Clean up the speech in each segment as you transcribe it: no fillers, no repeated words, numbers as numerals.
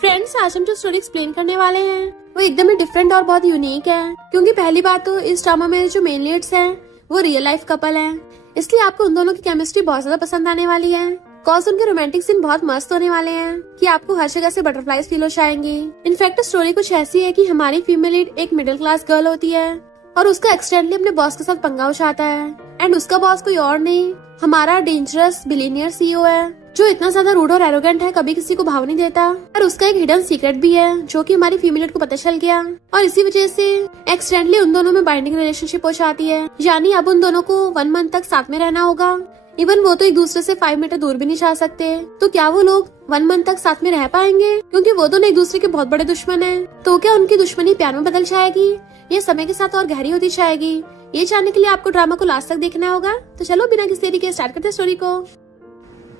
Friends, आज हम जो स्टोरी एक्सप्लेन करने वाले हैं वो एकदम ही डिफरेंट और बहुत यूनिक है, क्योंकि पहली बात तो इस ड्रामा में जो मेन लीड्स हैं वो रियल लाइफ कपल हैं, इसलिए आपको उन दोनों की केमिस्ट्री बहुत ज्यादा पसंद आने वाली है। कॉज उनके रोमांटिक सीन बहुत मस्त होने वाले हैं कि आपको हर जगह से बटरफ्लाईज फील हो जाएंगी। इनफैक्ट स्टोरी कुछ ऐसी है कि हमारी फीमेल लीड एक मिडिल क्लास गर्ल होती है और उसका एक्सीडेंटली अपने बॉस के साथ पंगा उठाता है, एंड उसका बॉस कोई और नहीं, हमारा डेंजरस बिलियनियर सीईओ है, जो इतना ज्यादा रूड और एरोगेंट है, कभी किसी को भाव नहीं देता। और उसका एक हिडन सीक्रेट भी है जो कि हमारी फीमेल लीड को पता चल गया, और इसी वजह से एक्सीडेंटली उन दोनों में बाइंडिंग रिलेशनशिप हो जाती है। यानी अब उन दोनों को 1 मंथ तक साथ में रहना होगा। इवन वो तो एक दूसरे से 5 मीटर दूर भी नहीं जा सकते। तो क्या वो लोग 1 मंथ तक साथ में रह पाएंगे? क्योंकि वो दोनों एक दूसरे के बहुत बड़े दुश्मन हैं। तो क्या उनकी दुश्मनी प्यार में बदल जाएगी? ये समय के साथ और गहरी होती जाएगी? ये जानने के लिए आपको ड्रामा को लास्ट तक देखना होगा। तो चलो बिना किसी देरी के स्टार्ट करते हैं स्टोरी को।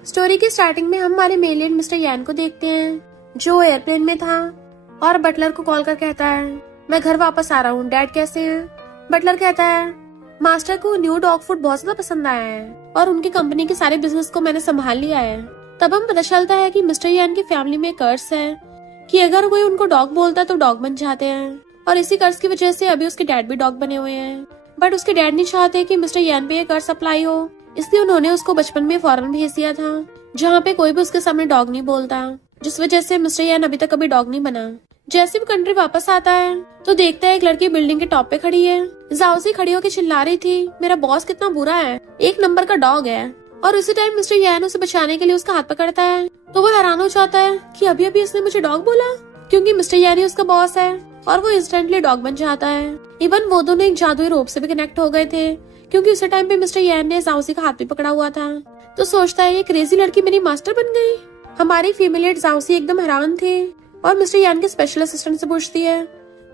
स्टोरी की स्टार्टिंग में हम हमारे मेन लीड मिस्टर यान को देखते हैं, जो एयरप्लेन में था और बटलर को कॉल कर कहता है, मैं घर वापस आ रहा हूँ, डैड कैसे हैं? बटलर कहता है, मास्टर को न्यू डॉग फूड बहुत ज्यादा पसंद आया है और उनकी कंपनी के सारे बिजनेस को मैंने संभाल लिया है। तब हम पता चलता है कि मिस्टर यान की फैमिली में कर्स है कि अगर कोई उनको डॉग बोलता है तो डॉग बन जाते हैं, और इसी कर्स की वजह से अभी उसके डैड भी डॉग बने हुए हैं। बट उसके डैड नहीं चाहते कि मिस्टर यान पे ये कर्स अप्लाई हो, इसलिए उन्होंने उसको बचपन में फॉरेन भेज दिया था, जहाँ पे कोई भी उसके सामने डॉग नहीं बोलता, जिस वजह से मिस्टर यान अभी तक कभी डॉग नहीं बना। जैसे भी कंट्री वापस आता है तो देखता है एक लड़की बिल्डिंग के टॉप पे खड़ी है। जाओसी खड़ी होकर चिल्ला रही थी, मेरा बॉस कितना बुरा है, 1 नंबर का डॉग है। और उसी टाइम मिस्टर यान उसे बचाने के लिए उसका हाथ पकड़ता है, तो वो हैरान हो जाता है कि अभी अभी इसने मुझे डॉग बोला, क्योंकि मिस्टर यान ही उसका बॉस है, और वो इंस्टेंटली डॉग बन जाता है। इवन वो दोनों एक जादुई रोप से भी कनेक्ट हो गए थे, क्योंकि उसी टाइम पे मिस्टर यान ने जाओसी का हाथ भी पकड़ा हुआ था। तो सोचता है ये क्रेजी लड़की मेरी मास्टर बन गई। हमारी फीमेल लीड जाओसी एकदम हैरान थी और मिस्टर यान के स्पेशल असिस्टेंट से पूछती है,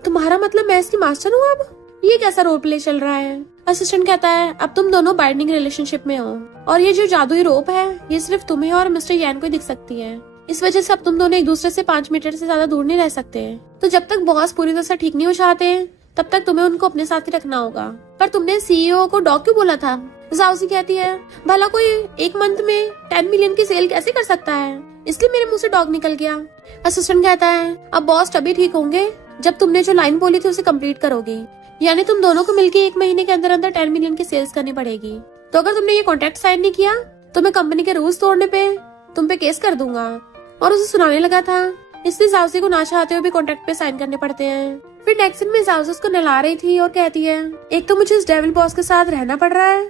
तुम्हारा मतलब मैं इसकी मास्टर हूँ? अब ये कैसा रोल प्ले चल रहा है? असिस्टेंट कहता है, अब तुम दोनों बाइंडिंग रिलेशनशिप में हो और ये जो जादुई रोप है ये सिर्फ तुम्हें और मिस्टर यान को ही दिख सकती है, इस वजह से अब तुम दोनों एक दूसरे से 5 मीटर से ज्यादा दूर नहीं रह सकते। तो जब तक बॉस पूरी तरह से ठीक नहीं हो जाते तब तक तुम्हें उनको अपने साथ ही रखना होगा। पर तुमने सीईओ को डॉग क्यों बोला था? जाओसी कहती है, भला कोई 1 मंथ में 10 मिलियन की सेल कैसे कर सकता है, इसलिए मेरे मुंह से डॉग निकल गया। असिस्टेंट कहता है, अब बॉस तभी ठीक होंगे जब तुमने जो लाइन बोली थी उसे कंप्लीट करोगी, यानी तुम दोनों को मिलके 1 महीने के अंदर अंदर 10 मिलियन की सेल्स करनी पड़ेगी। तो अगर तुमने ये कॉन्ट्रैक्ट साइन नहीं किया तो मैं कंपनी के रूल्स तोड़ने पे तुम पे केस कर दूंगा। और उसे सुनाने लगा था, इसलिए जाओसी को ना चाहते हुए भी कॉन्ट्रैक्ट पे साइन करने पड़ते हैं। फिर नेक्स्ट सीन में जाओसी उसको नहला रही थी और कहती है, एक तो मुझे इस डेविल बॉस के साथ रहना पड़ रहा है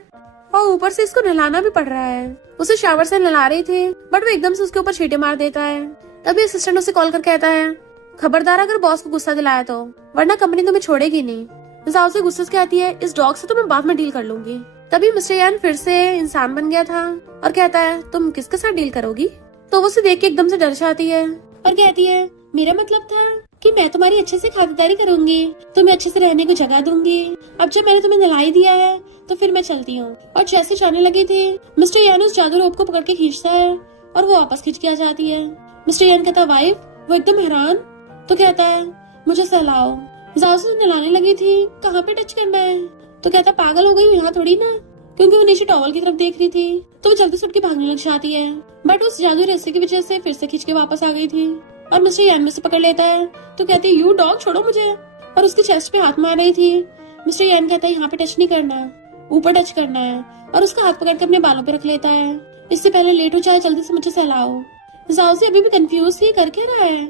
और ऊपर से इसको नहलाना भी पड़ रहा है। उसे शावर से नहला रही थी बट वो एकदम से उसके ऊपर छींटे मार देता है। तभी असिस्टेंट उसे कॉल कर कहता है, खबरदार अगर बॉस को गुस्सा दिलाया तो, वरना कंपनी तुम्हें छोड़ेगी नहीं। जाओसी गुस्से से कहती है, इस डॉग से तो मैं बाद में डील कर लूंगी। तभी मिस्टर यान फिर से इंसान बन गया था और कहता है, तुम किसके साथ डील करोगी? तो वो उसे देख के एकदम से डर जाती है और कहती है, मेरा मतलब था कि मैं तुम्हारी अच्छे से खातिरदारी करूंगी, तुम्हें अच्छे से रहने को जगह दूंगी। अब जब मैंने तुम्हें नहलाई दिया है तो फिर मैं चलती हूँ। और जैसे जाने लगी थी मिस्टर यान उस जादू रोप को पकड़ के खींचता है और वो वापस खींच के आ जाती है। मिस्टर यान कहता है, वाइफ? वो एकदम हैरान, तो कहता है, मुझे सहलाओ। जाओसी नहलाने लगी थी, कहाँ पे टच करना है? तो कहता, पागल हो गई हूँ, यहाँ थोड़ी ना, क्योंकि वो नीचे टॉवल की तरफ देख रही थी। तो वो जल्दी से उठ के भागने लग जाती है, बट उस जादुई रस्सी की वजह से फिर से खींच के वापस आ गई थी और मिस्टर यान में से पकड़ लेता है। तो कहती है, यू डॉग, छोड़ो मुझे, और उसकी चेस्ट पे हाथ मार रही थी। मिस्टर यान कहता है, यहाँ पे टच नहीं करना, ऊपर टच करना है, और उसका हाथ पकड़ के अपने बालों पे रख लेता है, इससे पहले लेट हो जाए, जल्दी से मुझे सहलाओ। जाओसी अभी भी कंफ्यूज थी, कर क्या रहा है,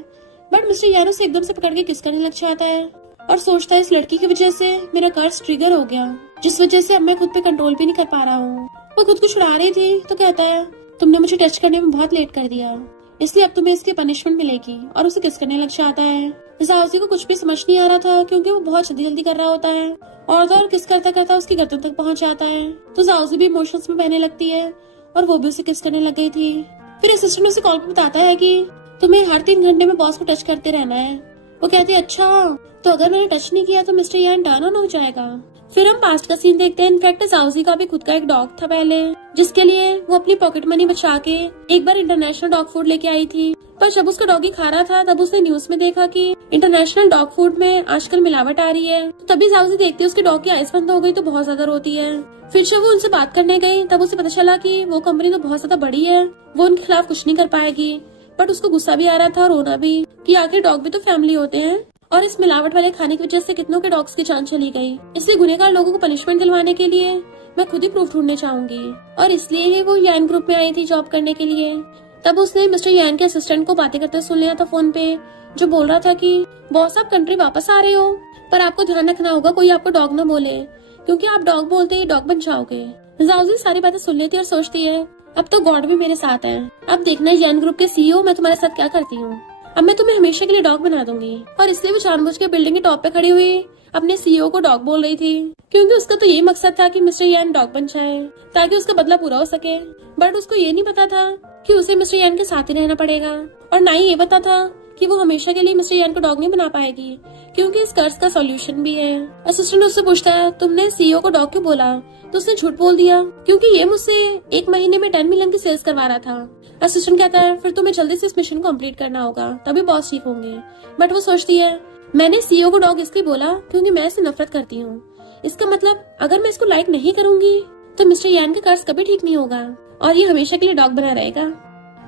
बट मिस्टर यान उसे एकदम से पकड़ के किस करने लग जाता है और सोचता है, इस लड़की की वजह से मेरा कर्स ट्रिगर हो गया, जिस वजह से अब मैं खुद पे कंट्रोल भी नहीं कर पा रहा हूँ। वो खुद को छुड़ा रही थी तो कहता है, तुमने मुझे टच करने में बहुत लेट कर दिया, इसलिए अब तुम्हें इसकी पनिशमेंट मिलेगी, और उसे किस करने लग जाता है। जाओसी को कुछ भी समझ नहीं आ रहा था, क्योंकि वो बहुत जल्दी जल्दी कर रहा होता है और तो और किस करता करता उसकी गर्दन तक पहुंच जाता है। तो जाओसी भी इमोशंस में बहने लगती है और वो भी उसे किस करने लग गई थी। फिर असिस्टेंट उसे कॉल पर बताता है कि तुम्हें हर 3 घंटे में बॉस को टच करते रहना है। वो कहती है, अच्छा, तो अगर मैंने टच नहीं किया तो मिस्टर यान टर्न ऑन हो जाएगा। फिर हम पास्ट का सीन देखते हैं। इनफैक्ट जाओसी का भी खुद का एक डॉग था पहले, जिसके लिए वो अपनी पॉकेट मनी बचा के एक बार इंटरनेशनल डॉग फूड लेके आई थी। पर जब उसका डॉगी खा रहा था तब उसने न्यूज में देखा कि इंटरनेशनल डॉग फूड में आजकल मिलावट आ रही है। तो तभी जाओसी देखती है उसके डॉग की आइस बंद हो गई तो बहुत ज्यादा रोती है। फिर जब वो उनसे बात करने गई तब उसे पता चला कि वो कंपनी तो बहुत ज्यादा बड़ी है, वो उनके खिलाफ कुछ नहीं कर पाएगी। बट उसको गुस्सा भी आ रहा था और रोना भी, कि आखिर डॉग भी तो फैमिली होते हैं और इस मिलावट वाले खाने की वजह से कितनों के डॉग्स की जान चली गई। इसलिए गुनहगार लोगों को पनिशमेंट दिलवाने के लिए मैं खुद ही प्रूफ ढूंढने चाहूंगी। और इसलिए ही वो यान ग्रुप में आई थी जॉब करने के लिए। तब उसने मिस्टर यान के असिस्टेंट को बातें करते सुन लिया था फोन पे, जो बोल रहा था कि बॉस आप कंट्री वापस आ रहे हो, पर आपको ध्यान रखना होगा कोई आपको डॉग ना बोले, क्योंकि आप डॉग बोलते ही डॉग बन जाओगे। जाओजी सारी बातें सुन लेती है और सोचती है अब तो गॉड भी मेरे साथ है। अब देखना यान ग्रुप के सीईओ मैं तुम्हारे साथ क्या करती हूँ। अब मैं तुम्हें हमेशा के लिए डॉग बना दूंगी। और इसलिए वो जानबूझ के बिल्डिंग के टॉप पे खड़ी हुई अपने सीईओ को डॉग बोल रही थी, क्योंकि उसका तो यही मकसद था कि मिस्टर यान डॉग बन जाए ताकि उसका बदला पूरा हो सके। बट उसको ये नहीं पता था कि उसे मिस्टर यान के साथ ही रहना पड़ेगा, और ना ही ये पता था कि वो हमेशा के लिए मिस्टर यान को डॉग नहीं बना पाएगी, क्योंकि इस कर्ज का सॉल्यूशन भी है। असिस्टेंट उससे पूछता है तुमने सीईओ को डॉग क्यों बोला, तो उसने झूठ बोल दिया क्योंकि ये मुझसे 1 महीने में 10 मिलियन की सेल्स करवा रहा था। असिस्टेंट कहता है फिर तुम्हें जल्दी से इस मिशन को कंप्लीट करना होगा, तभी बॉस ठीक होंगे। बट वो सोचती है मैंने सीईओ को डॉग इसलिए बोला क्योंकि मैं इससे नफरत करती हूँ। इसका मतलब अगर मैं इसको लाइक नहीं करूंगी तो मिस्टर यान का कर्ज कभी ठीक नहीं होगा और ये हमेशा के लिए डॉग बना रहेगा।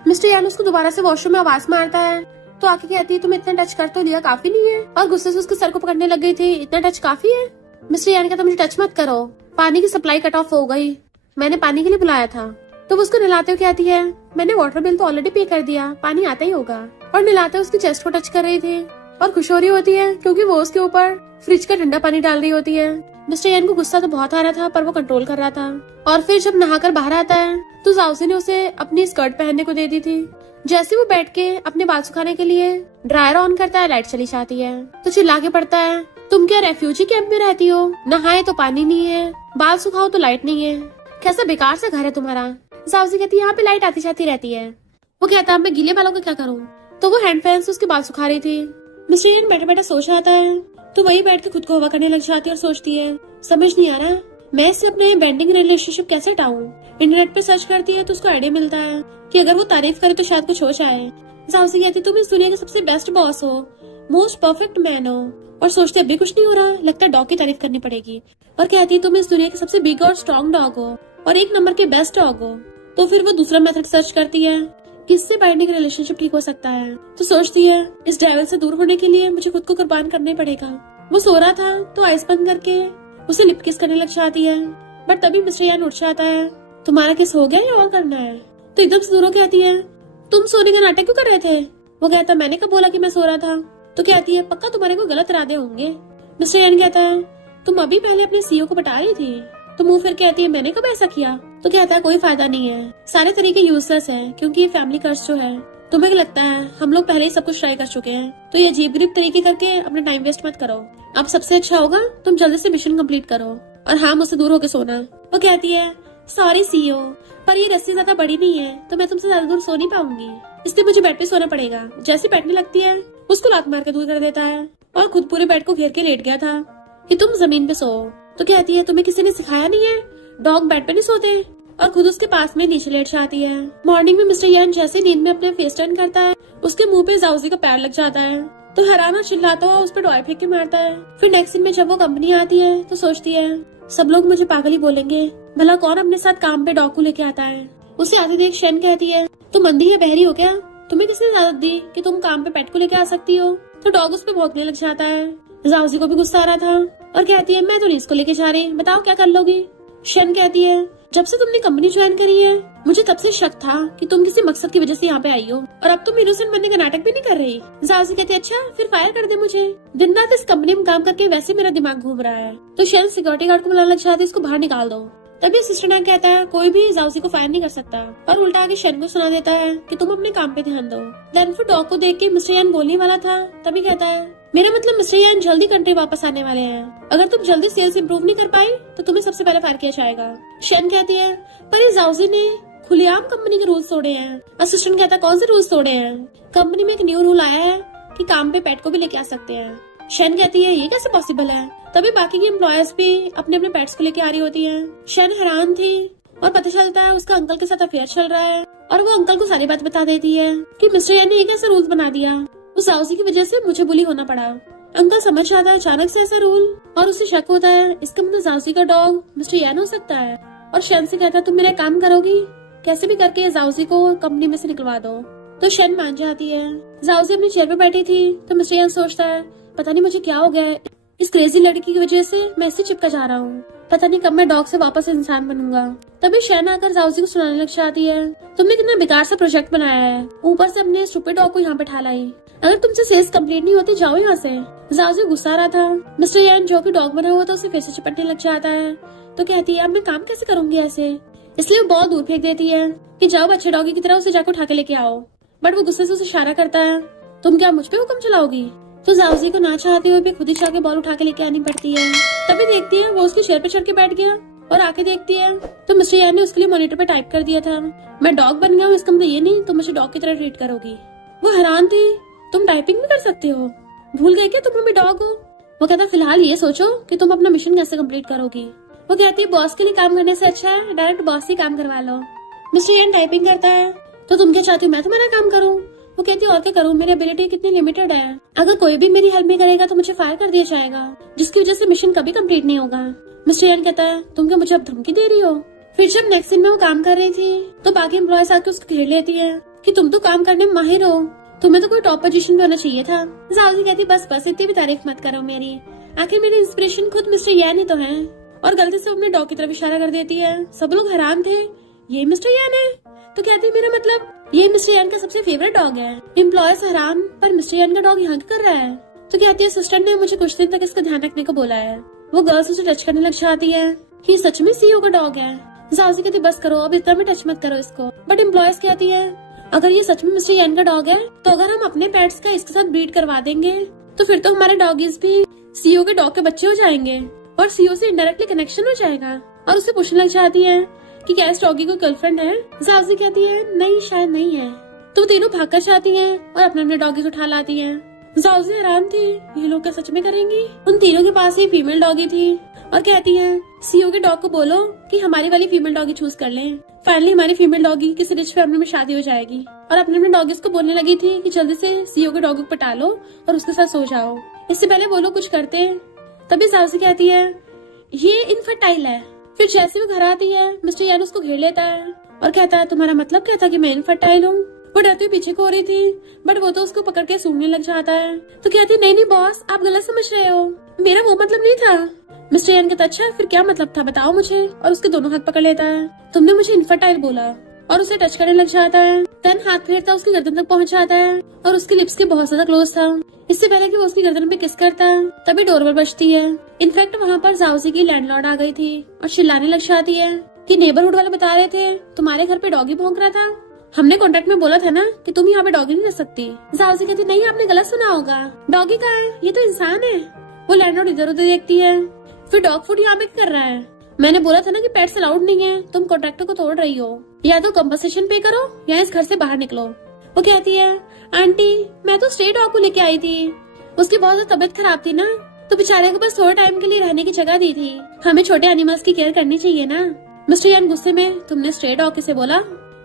मिस्टर यान उसको दोबारा से वॉशरूम में आवाज मारता है तो आके कहती है तुम इतना टच कर तो लिया, काफी नहीं है। और गुस्से से उसके सर को पकड़ने लग गई थी, इतना टच काफी है। मिस्टर यान कहता मुझे टच मत करो, पानी की सप्लाई कट ऑफ हो गई, मैंने पानी के लिए बुलाया था। तो वो उसको नहलाते हुए कहती है मैंने वाटर बिल तो ऑलरेडी पे कर दिया, पानी आता ही होगा। और नहलाते उसकी चेस्ट को टच कर रही थी और खुश हो रही होती है क्योंकि वो उसके ऊपर फ्रिज का ठंडा पानी डाल रही होती है। मिस्टर यान को गुस्सा तो बहुत आ रहा था पर वो कंट्रोल कर रहा था। और फिर जब नहाकर बाहर आता है तो जाओसी ने उसे अपनी स्कर्ट पहनने को दे दी थी। जैसे वो बैठ के अपने बाल सुखाने के लिए ड्रायर ऑन करता है, लाइट चली जाती है तो चिल्ला के पड़ता है तुम क्या रेफ्यूजी कैंप में रहती हो, नहाए तो पानी नहीं है, बाल सुखाओ तो लाइट नहीं है, कैसा बेकार सा घर है तुम्हारा। जाओसी कहती है यहाँ पे लाइट आती जाती रहती है। वो कहता है मैं गीले बालों का क्या करूँ। तो वो हैंड फैन से उसके बाल सुखा रही थी। मिस्टर यान बैठे बैठे सोच रहा था तो वही बैठ के खुद को हवा करने लग जाती है और सोचती है समझ नहीं आ रहा मैं इससे अपने बेंडिंग रिलेशनशिप कैसे हटाऊं। इंटरनेट पे सर्च करती है तो उसको आइडिया मिलता है कि अगर वो तारीफ करे तो शायद कुछ हो जाए। जाओसी कहती तुम इस दुनिया के सबसे बेस्ट बॉस हो, मोस्ट परफेक्ट मैन हो। और सोचते अभी कुछ नहीं हो रहा, लगता है डॉग की तारीफ करनी पड़ेगी। और कहती है तुम इस दुनिया के सबसे बिग और स्ट्रॉन्ग डॉग हो और 1 नंबर के बेस्ट डॉग हो। तो फिर वो दूसरा मेथड सर्च करती है किससे बाइंडिंग रिलेशनशिप ठीक हो सकता है। तो सोचती है इस ड्राइवर से दूर होने के लिए मुझे खुद को कुर्बान करना पड़ेगा। वो सो रहा था तो आइस बंद करके उसे लिप किस करने लग जाती है। बट तभी मिस्टर यान उठ जाता है तुम्हारा किस हो गया या और करना है। तो एकदम से दूरों कहती है तुम सोने का नाटक क्यों कर रहे थे। वो कहता मैंने कब बोला कि मैं सो रहा था। तो कहती है पक्का तुम्हारे को गलत इरादे होंगे। मिस्टर यान कहता है तुम अभी पहले अपने सीईओ को बता रही थी। तो मुंह फिर कहती है मैंने कब ऐसा किया। तो कहता है कोई फायदा नहीं है, सारे तरीके यूजलेस है क्योंकि ये फैमिली कर्ज जो है तुम्हें लगता है हम लोग पहले ही सब कुछ ट्राई कर चुके हैं, तो ये अजीब गरीब तरीके करके अपना टाइम वेस्ट मत करो। अब सबसे अच्छा होगा तुम जल्दी से मिशन कंप्लीट करो और हाँ मुझसे दूर होकर सोना। वो कहती है सॉरी सीईओ, पर ये रस्सी ज्यादा बड़ी नहीं है तो मैं तुमसे ज्यादा दूर सो नहीं पाऊंगी, इसलिए मुझे बेड पे सोना पड़ेगा। जैसे बैठने लगती है उसको लात मार के दूर कर देता है और खुद पूरे बेड को घेर के लेट गया था कि तुम जमीन पे सो। तो कहती है तुम्हें किसी ने सिखाया नहीं है, डॉग बेड पे नहीं सोते। और खुद उसके पास में नीचे लेट जाती है। मॉर्निंग में मिस्टर यान जैसे नींद में अपने फेस टर्न करता है उसके मुंह पे जाओसी का पैर लग जाता है तो हैरान और चिल्लाता हुआ उस पर टॉय फेंक के मारता है। फिर नेक्स्ट दिन में जब वो कंपनी आती है तो सोचती है सब लोग मुझे पागल ही बोलेंगे, भला कौन अपने साथ काम पे डॉग को लेके आता है। उसे आते देख शन कहती है तुम अंधी या बहरी हो क्या, तुम्हें किसने इजाजत दी कि तुम काम पे पेट को लेके आ सकती हो। तो डॉग उस पे भौंकने लग जाता है। जाओसी को भी गुस्सा आ रहा था और कहती है मैं तो नहीं इसको लेके जा रही, बताओ क्या कर लोगी। शन कहती है जब से तुमने कंपनी ज्वाइन करी है मुझे तब से शक था कि तुम किसी मकसद की वजह से यहाँ पे आई हो और अब तुम इनोसेंट बनने का नाटक भी नहीं कर रही। जाओसी कहती है अच्छा फिर फायर कर दे मुझे, दिन रात इस कंपनी में काम करके वैसे मेरा दिमाग घूम रहा है। तो शन सिक्योरिटी गार्ड को बुलाने लग जाती है इसको बाहर निकाल दो। तभी असिस्टेंट कहता है कोई भी जाओसी को फायर नहीं कर सकता और उल्टा आगे शन को सुना देता है कि तुम अपने काम पे ध्यान दो। देन फिर डॉग को देख के मिस्टर यान बोलने वाला था तभी कहता है मेरा मतलब मिस्टर यान जल्दी कंट्री वापस आने वाले हैं, अगर तुम जल्दी सेल्स इंप्रूव नहीं कर पाई तो तुम्हें सबसे पहले फायर किया जाएगा। शन कहती है पर इस जाओसी ने खुलेआम कंपनी के रूल्स तोड़े हैं। असिस्टेंट कहता है कौन से रूल्स तोड़े हैं। कंपनी में एक न्यू रूल आया है कि काम पे पेट को भी लेके आ सकते हैं। शन कहती है ये कैसे पॉसिबल है। तभी बाकी की एम्प्लॉयर्स भी अपने अपने पेट्स को लेके आ रही होती है। शन हैरान थी और पता चलता है उसका अंकल के साथ अफेयर चल रहा है और वो अंकल को सारी बात बता देती है कि मिस्टर यान ने ये कैसा रूल्स बना दिया, उस जाओसी की वजह से मुझे बुली होना पड़ा। अंकल समझ जाता है अचानक से ऐसा रूल और उसे शक होता है इसका मतलब जाओसी का डॉग मिस्टर यान हो सकता है। और शन से कहता है तुम मेरा काम करोगी, कैसे भी करके जाओसी को कंपनी में से निकलवा दो। तो शन मान जाती है। जाओजी अपनी चेयर पे बैठी थी तो मिस्टर यान सोचता है पता नहीं मुझे क्या हो गया है, इस क्रेजी लड़की की वजह से मैं इससे चिपका जा रहा हूँ, पता नहीं कब मैं डॉग से वापस इंसान बनूंगा। तभी शन आकर जाओजी को सुनाने लग जाती है तुमने कितना बेकार सा प्रोजेक्ट बनाया है, ऊपर से अपने स्टूपिड डॉग को यहाँ पे ठा लाई, अगर तुमसे सेल्स कंप्लीट नहीं होती जाओ यहाँ से। जाओजी गुस्सा रहा था। मिस्टर यान जो कि डॉग बना हुआ था उसे फिर से चिपटने लग जाता है तो कहती है अब मैं काम कैसे करूंगी ऐसे, इसलिए वो बहुत दूर फेंक देती है कि जाओ अच्छे डॉगी की तरह उसे जाकर उठा के लेके आओ। बट वो गुस्से से उसे इशारा करता है तुम क्या मुझ पे हुक्म चलाओगी। तो जाओजी को ना चाहते हुए भी खुद ही जाके बॉल उठा के लेके आनी पड़ती है। तभी देखती है वो उसकी चेयर पे चढ़ के बैठ गया और आके देखती है तो मिस्टर यान ने उसके लिए मॉनिटर पे टाइप कर दिया था मैं डॉग बन गया हूँ, इसका मतलब ये नहीं तुम मुझे डॉग की तरह ट्रीट करोगी। वो हैरान थी तुम टाइपिंग भी कर सकते हो, भूल गए क्या तुम हमें डॉग हो। वो कहता फिलहाल ये सोचो कि तुम अपना मिशन कैसे कम्प्लीट करोगी। वो कहती है बॉस के लिए काम करने से अच्छा है डायरेक्ट बॉस ही काम करवा लो। मिस्टर यान टाइपिंग करता है तो तुम क्या चाहती हो मैं तुम्हारा काम करूँ। वो कहती है और क्या करूँ, मेरी एबिलिटी कितनी लिमिटेड है, अगर कोई भी मेरी हेल्प नहीं करेगा तो मुझे फायर कर दिया जाएगा जिसकी वजह से मिशन कभी कंप्लीट नहीं होगा। मिस्टर यान कहता है तुम क्या मुझे अब धमकी दे रही हो। फिर जब नेक्स्ट दिन में वो काम कर रही थी तो बाकी एम्प्लॉयज आके उसको घेर लेती है कि तुम तो काम करने में माहिर हो, तुम्हें तो कोई टॉप पोजीशन पे होना चाहिए था। जाओजी कहती बस इतनी भी तारीफ मत करो मेरी, आखिर मेरी इंस्पिरेशन खुद मिस्टर यान ही तो है। और गलती से अपने डॉग की तरफ इशारा कर देती है। सब लोग हैरान थे ये मिस्टर यान है। तो कहती मेरा मतलब ये मिस्टर यान का सबसे फेवरेट डॉग है। एम्प्लॉयज हैरान पर मिस्टर यान का डॉग यहाँ कर रहा है। तो कहती है असिस्टेंट ने मुझे कुछ दिन तक इसका ध्यान रखने को बोला है। वो गर्ल्स उसे टच करने लग जाती है कि सच में सीईओ का डॉग है। जाओजी कहती बस करो अब इतना भी टच मत करो इसको। बट एम्प्लॉयज कहती है अगर ये सच में मिस्टर यान का डॉग है तो अगर हम अपने पेट्स का इसके साथ ब्रीड करवा देंगे तो फिर तो हमारे डॉगीज भी सीईओ के डॉग के बच्चे हो जाएंगे और सीईओ से इनडायरेक्टली कनेक्शन हो जाएगा। और उसे पूछने लग जाती है कि क्या इस डॉगी को गर्लफ्रेंड है। जाओजी कहती है नहीं शायद नहीं है। तो तीनों भागकर जाती हैं और अपने अपने डॉगीज उठा लाती हैं। जाओजी हैरान थी ये लोग क्या सच में करेंगी। उन तीनों के पास ही फीमेल डॉगी थी और कहती है सीईओ के डॉग को बोलो कि हमारी वाली फीमेल डॉगी चूज कर लें। फाइनली हमारी फीमेल डॉगी किसी रिच फैमिली में शादी हो जाएगी। और अपने अपने डॉगीज को बोलने लगी थी कि जल्दी से सीईओ के डॉग को पटा लो और उसके साथ सो जाओ, इससे पहले वो लोग कुछ करते। तभी जाओजी कहती है ये इनफर्टाइल है। फिर जैसे वो घर आती है मिस्टर यान उसको घेर लेता है और कहता है तुम्हारा मतलब क्या था कि मैं इनफर्टाइल हूँ। वो डरती हुई पीछे को हो रही थी बट वो तो उसको पकड़ के सूंघने लग जाता है। तो कहती नहीं बॉस आप गलत समझ रहे हो, मेरा वो मतलब नहीं था। मिस्टर यान कहता अच्छा फिर क्या मतलब था बताओ मुझे, और उसके दोनों हाथ पकड़ लेता है। तुमने मुझे इनफर्टाइल बोला और उसे टच करने लग जाता है। देन हाथ फेरता उसकी गर्दन तक पहुंच जाता है और उसकी लिप्स के बहुत ज्यादा क्लोज था। इससे पहले कि वो उसकी गर्दन पे किस करता है तभी डोरबेल बजती है। इनफैक्ट वहाँ पर जाओजी की लैंडलॉर्ड आ गई थी और चिल्लाने लग जाती है कि नेबरहुड वाले बता रहे थे तुम्हारे घर पे डॉगी भौंक रहा था, हमने कॉन्ट्रैक्ट में बोला था ना कि तुम यहाँ पे डॉगी नहीं रख सकती। जाओजी कहती नहीं आपने गलत सुना होगा, डॉगी कहाँ है, ये तो इंसान है। वो लैंडलॉर्ड इधर उधर देखती है फिर डॉग फूड यहाँ पे कर रहा है, मैंने बोला था ना कि पेट्स अलाउड नहीं है, तुम कॉन्ट्रैक्ट को तोड़ रही हो, या तो कंपनसेशन पे करो या इस घर से बाहर निकलो। वो कहती है आंटी मैं तो स्ट्रे डॉग को लेके आई थी, उसकी बहुत ज्यादा तबीयत खराब थी ना तो बेचारे को बस थोड़े टाइम के लिए रहने की जगह दी थी, हमें छोटे एनिमल्स की केयर करनी चाहिए ना। मिस्टर यान गुस्से में तुमने स्ट्रे डॉग किसे बोला,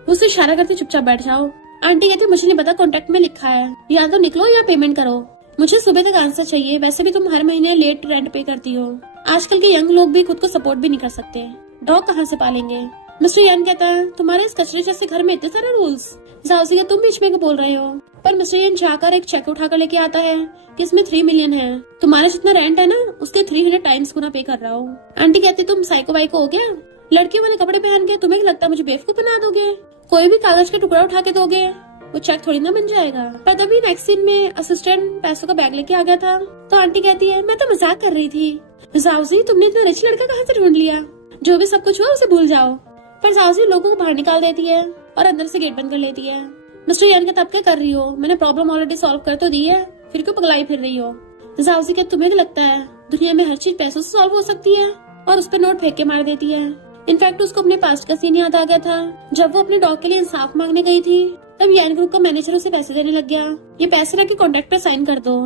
उससे इशारा करते चुपचाप बैठ जाओ। आंटी कहती मुझे नहीं पता कॉन्ट्रैक्ट में लिखा है, या तो निकलो या पेमेंट करो, मुझे सुबह तक आंसर चाहिए, वैसे भी तुम हर महीने लेट रेंट पे करती हो, आजकल के यंग लोग भी खुद को सपोर्ट भी नहीं कर सकते, डॉग कहाँ से पालेंगे। मिस्टर यान कहता है तुम्हारे इस कचरे जैसे घर में इतने सारे रूल्स। जाओजी का तुम बीच में बोल रहे हो, पर मिस्टर यान जाकर एक चेक उठाकर लेके आता है कि इसमें 3 मिलियन है, तुम्हारा जितना रेंट है ना उसके 300 टाइम्स गुना पे कर रहा हूँ। आंटी कहती तुम साइको वाइको हो गया, लड़कियों वाले कपड़े पहन के तुम्हें लगता है मुझे बेवकूफ बना दोगे, कोई भी कागज का टुकड़ा उठा के दोगे वो चेक थोड़ी ना बन जाएगा। पर तभी नेक्स्ट सीन में असिस्टेंट पैसों का बैग लेके आ गया था तो आंटी कहती है मैं तो मजाक कर रही थी, जाओजी तुमने इतना रिच लड़का कहाँ से ढूंढ लिया, जो भी सब कुछ हुआ उसे भूल जाओ। पर जाओजी लोगों को बाहर निकाल देती है और अंदर से गेट बंद कर लेती है। मिस्टर यान कहता अब क्या कर रही हो, मैंने प्रॉब्लम ऑलरेडी सॉल्व कर तो दी है, फिर क्यों पगलाई फिर रही हो। जाओजी कहता तुम्हें लगता है दुनिया में हर चीज पैसों से सॉल्व हो सकती है, और उस पर नोट फेंक के मार देती है। इनफैक्ट उसको अपने पास्ट का सीन याद आ गया था, जब वो अपने डॉग के लिए इंसाफ मांगने गई थी तब यान ग्रुप का मैनेजर उसे पैसे देने लग गया, ये पैसे रख के कॉन्ट्रैक्ट पर साइन कर दो,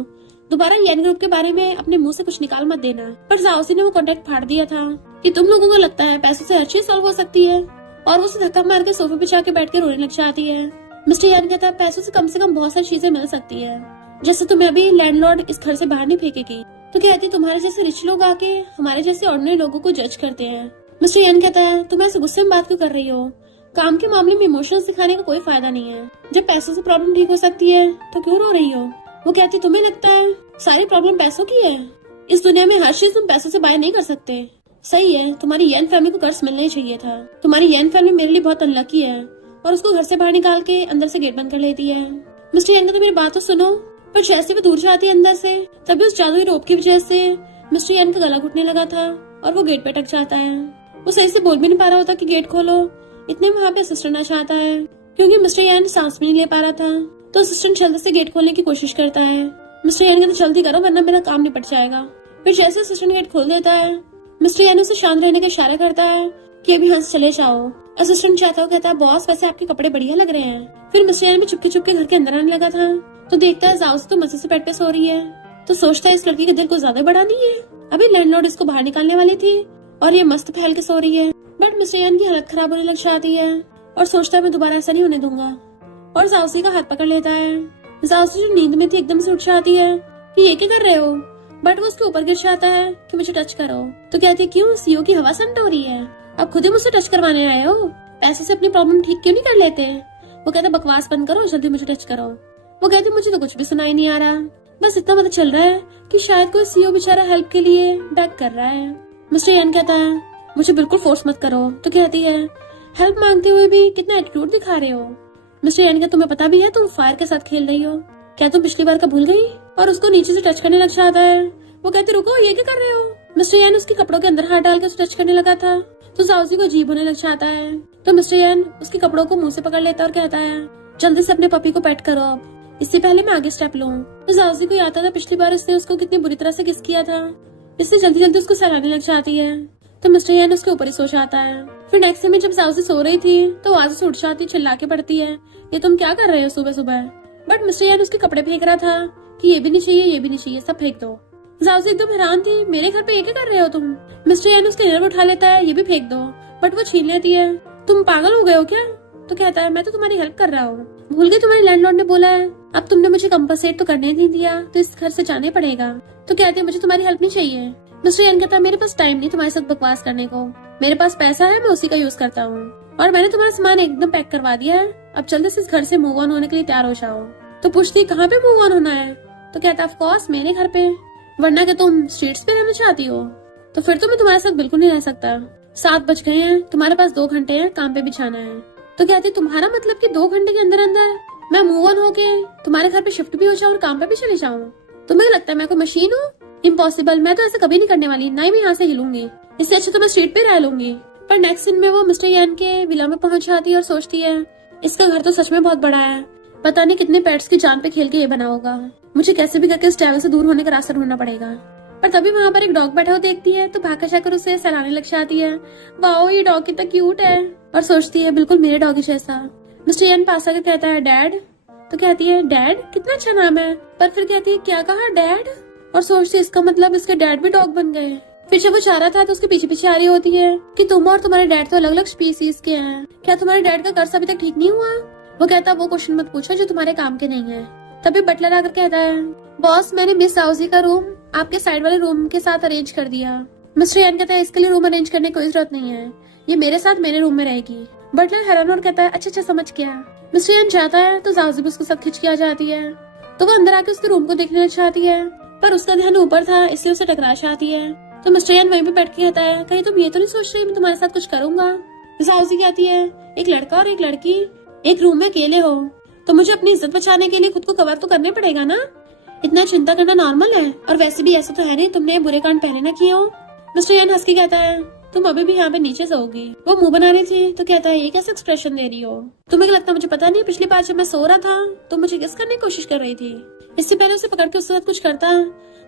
दोबारा यान ग्रुप के बारे में अपने मुंह से कुछ निकाल मत देना। पर जाओजी ने वो कॉन्ट्रैक्ट फाड़ दिया था कि तुम लोगों को लगता है पैसों से हर चीज सॉल्व हो सकती है, और वो उसे धक्का मार के सोफे पे जाके बैठ के रोने लग जाती है। मिस्टर यान कहता है पैसों से कम बहुत सारी चीजें मिल सकती है, जैसे तुम्हें अभी लैंडलॉर्ड इस घर से बाहर नहीं फेंकेगी। तो कहती तुम्हारे जैसे रिच लोग आके हमारे जैसे ऑर्डिनरी लोगों को जज करते हैं। मिस्टर यान कहता है तुम ऐसे गुस्से में बात क्यों कर रही हो, काम के मामले में इमोशंस दिखाने का कोई फायदा नहीं है। जब पैसों से प्रॉब्लम ठीक हो सकती है तो क्यों रो रही हो? वो कहती तुम्हें लगता है सारी प्रॉब्लम पैसों की है? इस दुनिया में हर चीज तुम पैसों से बाय नहीं कर सकते। सही है, तुम्हारी यन फैमिली को कर्ज मिलना ही चाहिए था। तुम्हारी यन फैमिली मेरे लिए बहुत अनलकी है और उसको घर से बाहर निकाल के अंदर से गेट बंद कर लेती है। मिस्टर यन कहते मेरी बात तो सुनो। पर जैसे वो दूर जाती है अंदर से, तभी उस जादुई रोप की वजह से मिस्टर यन का गला घुटने लगा था और वो गेट पे अटक जाता है। वो सही से बोल भी नहीं पा रहा होता कि गेट खोलो। इतने में वहाँ पे असिस्टेंट आ जाता है। क्योंकि मिस्टर यन सांस भी नहीं ले पा रहा था तो असिस्टेंट जल्दी से गेट खोलने की कोशिश करता है। मिस्टर यन कहते जल्दी करो वरना मेरा काम निपट जाएगा। फिर जैसे असिस्टेंट गेट खोल देता है, मिस्टर यन उसे शांत रहने का इशारा करता है कि अभी यहाँ से चले जाओ। असिस्टेंट चाहता हो कहता है बॉस वैसे आपके कपड़े बढ़िया लग रहे हैं। फिर मिस्टर यन भी चुपके चुपके घर के अंदर आने लगा था तो देखता है जाओ तो मजे से बेड पे सो रही है। तो सोचता है इस लड़की का दिल कुछ ज्यादा बड़ा नहीं है। अभी लैंडलॉर्ड इसको बाहर निकालने वाली थी और ये मस्त फैल के सो रही है। बट मिस्टर यन की हालत खराब होने लग जाती है और सोचता है मैं दोबारा ऐसा नहीं होने दूंगा और जाउसी का हाथ पकड़ लेता है। जाउसी जो नींद में थी एकदम से उठ जाती है कि ये क्या कर रहे हो? बट वो उसके ऊपर गिर जाता है कि मुझे टच करो। तो कहती है क्यों सीओ की हवा संट हो रही है, अब खुद ही मुझसे टच करवाने आए हो? पैसे से अपनी प्रॉब्लम ठीक क्यों नहीं कर लेते? वो कहता बकवास बंद करो, जल्दी मुझे टच करो। वो कहती मुझे तो कुछ भी सुनाई नहीं आ रहा, बस इतना पता चल रहा है कि शायद कोई सीओ बेचारा हेल्प के लिए बैक कर रहा है। मिस्टर यन कहता है मुझे बिल्कुल फोर्स मत करो। तो कहती है हेल्प मांगते हुए भी कितना एटीट्यूड दिखा रहे हो। मिस्टर यन का तुम्हें पता भी है तुम फायर के साथ खेल रही हो, क्या तुम पिछली बार का भूल गई? और उसको नीचे से टच करने लग जाता है। वो कहती रुको ये क्या कर रहे हो? मिस्टर यन उसके कपड़ों के अंदर हाथ डाल के उसे टच करने लगा था तो जाउसी को अजीब होने लग जाता है। तो मिस्टर यन उसके कपड़ों को मुंह से पकड़ लेता और कहता है जल्दी से अपने पपी को पेट करो अब, इससे पहले मैं आगे स्टेप लूं। तो जाउसी को याद था पिछली बार उसने उसको कितनी बुरी तरह से किस किया था, इससे जल्दी जल्दी उसको सहलाने लग जाती है। तो मिस्टर यन उसके ऊपर ही सो जाता है। फिर नेक्स्ट डे में जब जाउसी सो रही थी तो आवाज से उठ जाती, चिल्ला के पड़ती है ये तुम क्या कर रहे हो सुबह सुबह? बट मिस्टर यन उसके कपड़े फेंक रहा था कि ये भी नहीं चाहिए ये भी नहीं चाहिए, सब फेंक दो। जाउसी एकदम हैरान थी, मेरे घर पे ये क्या कर रहे हो तुम? मिस्टर यन उसके नर उठा लेता है, ये भी फेंक दो, बट वो छीन लेती है। तुम पागल हो गए हो क्या? तो कहता है मैं तो तुम्हारी हेल्प कर रहा हूँ, भूल गई तुम्हारी लैंडलॉर्ड ने बोला है अब तुमने मुझे कंपनसेट तो करने नहीं दिया तो इस घर से जाने पड़ेगा। तो कहती है मुझे तुम्हारी हेल्प नहीं चाहिए। मिस्टर यन कहता है मेरे पास टाइम नहीं तुम्हारे साथ बकवास करने को, मेरे पास पैसा है मैं उसी का यूज करता हूँ और मैंने तुम्हारा सामान एकदम पैक करवा दिया है, अब जल्दी से इस घर से मूव ऑन होने के लिए तैयार हो जाओ। तो पूछती कहाँ पे मूव ऑन होना है? तो कहता ऑफ कोर्स मेरे घर पे, वरना क्या तुम स्ट्रीट्स पे रहना चाहती हो? तो फिर तो मैं तुम्हारे साथ बिल्कुल नहीं रह सकता। 7 बज गए हैं, तुम्हारे पास 2 घंटे हैं, काम पे भी जाना है। तो कहती तुम्हारा मतलब कि 2 घंटे के अंदर अंदर मैं मूव ऑन होके तुम्हारे घर पे शिफ्ट भी हो जाऊँ और काम पे भी चले जाऊँ? तुम्हें लगता है मैं कोई मशीन हूँ? इम्पॉसिबल, मैं तो ऐसा कभी नहीं करने वाली, ना ही मैं यहाँ से हिलूंगी, इससे अच्छा तो मैं स्ट्रीट पे रह लूंगी। पर नेक्स्ट दिन में वो मिस्टर यन के विला में पहुंच जाती है और सोचती है इसका घर तो सच में बहुत बड़ा है, पता नहीं कितने पेट्स की जान पे खेल के ये बना होगा, मुझे कैसे भी करके इस ट्रैवल से दूर होने का रास्ता ढूंढना पड़ेगा। पर तभी वहाँ पर एक डॉग बैठा हुआ देखती है तो भाग जाकर उसे सहलाने लग जाती है, वाओ ये डॉग कितना क्यूट है, और सोचती है बिल्कुल मेरे डॉगी जैसा। मिस्टर यन पास आकर कहता है डैड। तो कहती है डैड कितना अच्छा नाम है, पर फिर कहती है क्या कहा डैड, और सोचती है इसका मतलब इसके डैड भी डॉग बन गए। फिर जब वो जा रहा था तो उसके पीछे पीछे आ रही होती है कि तुम और तुम्हारे डैड तो अलग अलग स्पीसीज के हैं, क्या तुम्हारे डैड का कर्ज अभी तक ठीक नहीं हुआ? वो कहता वो क्वेश्चन मत पूछो जो तुम्हारे काम के नहीं है। तभी बटलर आकर कहता है बॉस मैंने मिस साउजी का रूम आपके साइड वाले रूम के साथ अरेंज कर दिया। मिस्टर यन कहता है इसके लिए रूम अरेंज करने की कोई जरूरत नहीं है, ये मेरे साथ मेरे रूम में रहेगी। बटलर हैरान और कहता है अच्छा समझ गया। मिस्टर यन जाता है तो साउजी भी उसको सब खिंच के आ जाती है, तो वो अंदर आके उसके रूम को देखने लग जाती है, पर उसका ध्यान ऊपर था इसलिए उसे टकरा जाती है। तो मिस्टर यन वहीं पे बैठ के कहता है कहीं तुम ये तो नहीं सोच रही मैं तुम्हारे साथ कुछ करूंगा? साउजी कहती है एक लड़का और एक लड़की एक रूम में अकेले हो तो मुझे अपनी इज्जत बचाने के लिए खुद को कवर तो करने पड़ेगा ना, इतना चिंता करना नॉर्मल है, और वैसे भी ऐसा तो है नहीं तुमने बुरे कांड पहले ना किए हो। मिस्टर यन हंस के कहता है तुम अभी भी यहाँ पे नीचे सोओगी। वो मुंह बना रही थी तो कहता है ये कैसे एक्सप्रेशन दे रही हो, तुम्हें लगता मुझे पता नहीं पिछली बार जब मैं सो रहा था तो मुझे किस करने की कोशिश कर रही थी, इससे पहले उसे पकड़ के उसके साथ कुछ करता।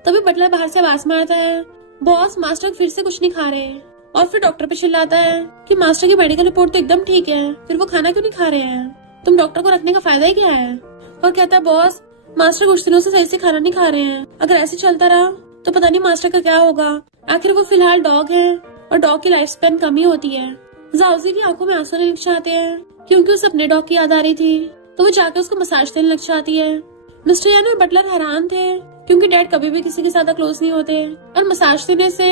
तभी बटलर बाहर से आवाज मारता है बॉस मास्टर फिर से कुछ नहीं खा रहे, और फिर डॉक्टर पे चिल्लाता है कि मास्टर की मेडिकल रिपोर्ट तो एकदम ठीक है, फिर वो खाना क्यों नहीं खा रहे हैं, तुम डॉक्टर को रखने का फायदा ही क्या है? और कहता है बॉस मास्टर कुछ दिनों से सही से खाना नहीं खा रहे हैं, अगर ऐसे चलता रहा तो पता नहीं मास्टर का क्या होगा, आखिर वो फिलहाल डॉग है और डॉग की लाइफ स्पेन कम ही होती है। जाउजी की आंखों में आंसू आने लग जाते हैं क्योंकि उसे अपने डॉग की याद आ रही थी, तो वो जाकर उसको मसाज देने लग जाती है। मिस्टर यन और बटलर हैरान थे क्योंकि डैड कभी भी किसी के ज्यादा क्लोज नहीं होते, और मसाज देने से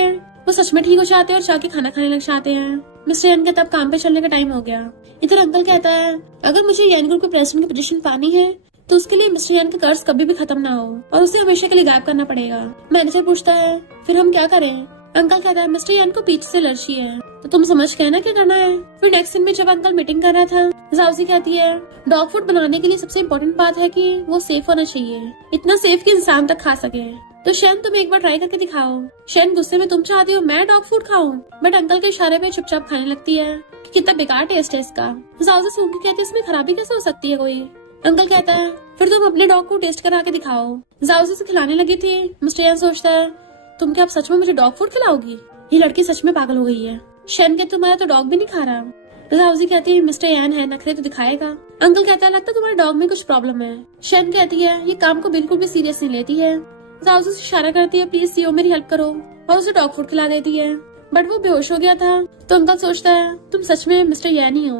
वो सच में ठीक हो जाते हैं और जाके खाना खाने लग जाते हैं। मिस्टर यान के तब काम पे चलने का टाइम हो गया। इधर अंकल कहता है अगर मुझे यान ग्रुप के प्रेसिडेंट की पोजीशन पानी है तो उसके लिए मिस्टर यान का कर्ज कभी भी खत्म ना हो और उसे हमेशा के लिए गायब करना पड़ेगा। मैनेजर पूछता है फिर हम क्या करें? अंकल कहता है मिस्टर यान को पीछे से एलर्जी है तो तुम समझ गए ना क्या करना है। फिर नेक्स्ट सीन में जब अंकल मीटिंग कर रहा था, जाओजी कहती है डॉग फूड बनाने के लिए सबसे इम्पोर्टेंट बात है कि वो सेफ होना चाहिए, इतना सेफ कि इंसान तक खा सके। तो शैन तुम एक बार ट्राई करके दिखाओ। शैन गुस्से में तुम चाहती हो मैं डॉग फूड खाऊं, बट अंकल के इशारे पे चुपचाप खाने लगती है कि कितना बेकार टेस्ट है इसका। जाओजी सुन के कहती है इसमें खराबी कैसे हो सकती है कोई? अंकल कहता है फिर तुम अपने डॉग को टेस्ट करा के दिखाओ। जाओजी से खिलाने लगी थी। मिस्टर यान सोचता है तुम क्या अब सच में मुझे डॉग फूड खिलाओगी? ये लड़की सच में पागल हो गई है। शैन कहते तुम्हारा तो डॉग भी नहीं खा रहा। जाओजी कहती है मिस्टर यान है नखरे तो दिखाएगा। अंकल कहता है लगता है तुम्हारे डॉग में कुछ प्रॉब्लम है। शैन कहती है ये काम को बिल्कुल भी सीरियस नहीं लेती है। जाओजी से इशारा करती है प्लीज सीओ मेरी हेल्प करो और उसे डॉग फूड खिला देती है, बट वो बेहोश हो गया था। तो अंकल सोचता है तुम सच में मिस्टर यान ही हो।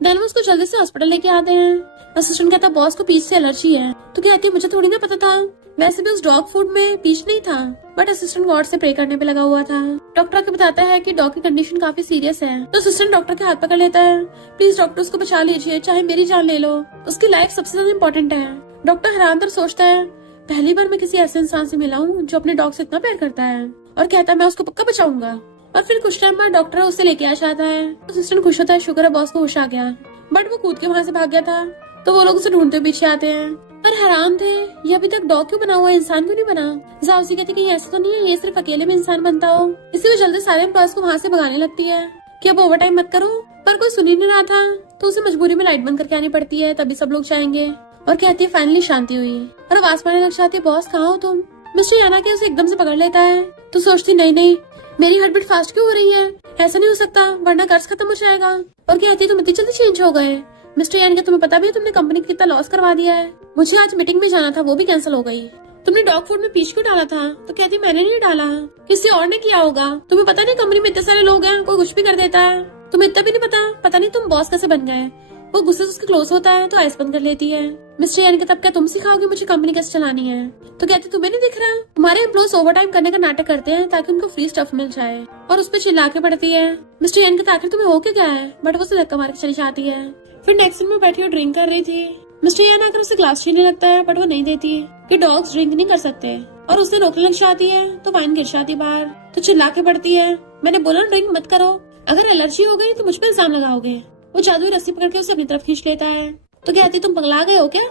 देन वो उसको जल्दी से हॉस्पिटल लेके आते हैं। असिस्टेंट कहता बॉस को पीच से एलर्जी है। तो कहती है मुझे थोड़ी ना पता था, वैसे भी उस डॉग फूड में पीच नहीं था, बट असिस्टेंट गॉड से प्रे करने पे लगा हुआ था। डॉक्टर आके बताता है कि डॉग की कंडीशन काफी सीरियस है। तो असिस्टेंट डॉक्टर के हाथ पकड़ लेता है प्लीज डॉक्टर उसको बचा लीजिए, चाहे मेरी जान ले लो, उसकी लाइफ सबसे ज्यादा इम्पोर्टेंट है। डॉक्टर हैरान तर सोचता है पहली बार मैं किसी ऐसे इंसान से मिला हूँ जो अपने डॉग से इतना प्यार करता है, और कहता है मैं उसको पक्का बचाऊंगा। और फिर कुछ टाइम बाद डॉक्टर उसे लेके आ जाता है। असिस्टेंट खुश होता है शुक्र है बॉस को होश आ गया, बट वो कूद के वहाँ से भाग गया था। तो वो लोग उसे ढूंढते पीछे आते हैं पर हैरान थे ये अभी तक डॉग क्यों बना हुआ है, इंसान क्यों नहीं बना। जाओजी कहती कि ऐसा तो नहीं है ये सिर्फ अकेले में इंसान बनता हो। इसी वो जल्दी सारे एम्प्लॉयज को वहाँ से भगाने लगती है कि अब ओवर टाइम मत करो, पर कोई सुन ही नहीं रहा था। तो उसे मजबूरी में लाइट बंद करके आनी पड़ती है, तभी सब लोग जाएंगे। और कहती है फाइनली शांति हुई और आवाज मारने लग जाती है बॉस कहाँ हो तुम। मिस्टर याना के उसे एकदम से पकड़ लेता है। तो सोचती नहीं मेरी हार्ट बीट फास्ट क्यों हो रही है, ऐसा नहीं हो सकता वरना कर्ज खत्म हो जाएगा। और कहती है तुम इतनी जल्दी चेंज हो गए। मिस्टर यान के तुम्हें पता भी है तुमने कंपनी को कितना लॉस करवा दिया है। मुझे आज मीटिंग में जाना था वो भी कैंसिल हो गई। तुमने डॉग फूड में पीच क्यों डाला था? तो कहती मैंने नहीं डाला, किसी और ने किया होगा। तुम्हें पता नहीं कंपनी में इतने सारे लोग हैं, कोई कुछ भी कर देता है। तुम्हें इतना भी नहीं पता नहीं तुम बॉस कैसे बन गए। वो गुस्से से उसके क्लोज होता है तो आइस बंद कर लेती है। मिस्टर यान के तब क्या तुम सिखाओगे मुझे कंपनी कैसे चलानी है? तो कहती तुम्हें नहीं दिख रहा हमारे एम्प्लॉयज ओवर टाइम करने का नाटक करते हैं ताकि उनको फ्री स्टफ मिल जाए, और उस पर चिल्ला के पड़ती है। मिस्टर यान के आखिर तुम्हें हो क्या गया है, बट वो उसे धक्का मार के चली जाती है। फिर नेक्स्ट में बैठी और ड्रिंक कर रही थी। मिस्टर यान आकर उसे ग्लास छीनने लगता है, बट वो नहीं देती कि डॉग्स ड्रिंक नहीं कर सकते, और उसे रोकने लग जाती है तो वाइन गिर जाती बाहर। तो चिल्ला के पड़ती है मैंने बोला ड्रिंक मत करो, अगर एलर्जी हो गई तो मुझ पर इल्जाम लगाओगे। वो जादुई रस्सी पकड़ के उसे अपनी तरफ खींच लेता है। तो कहती तुम पगला गए हो क्या?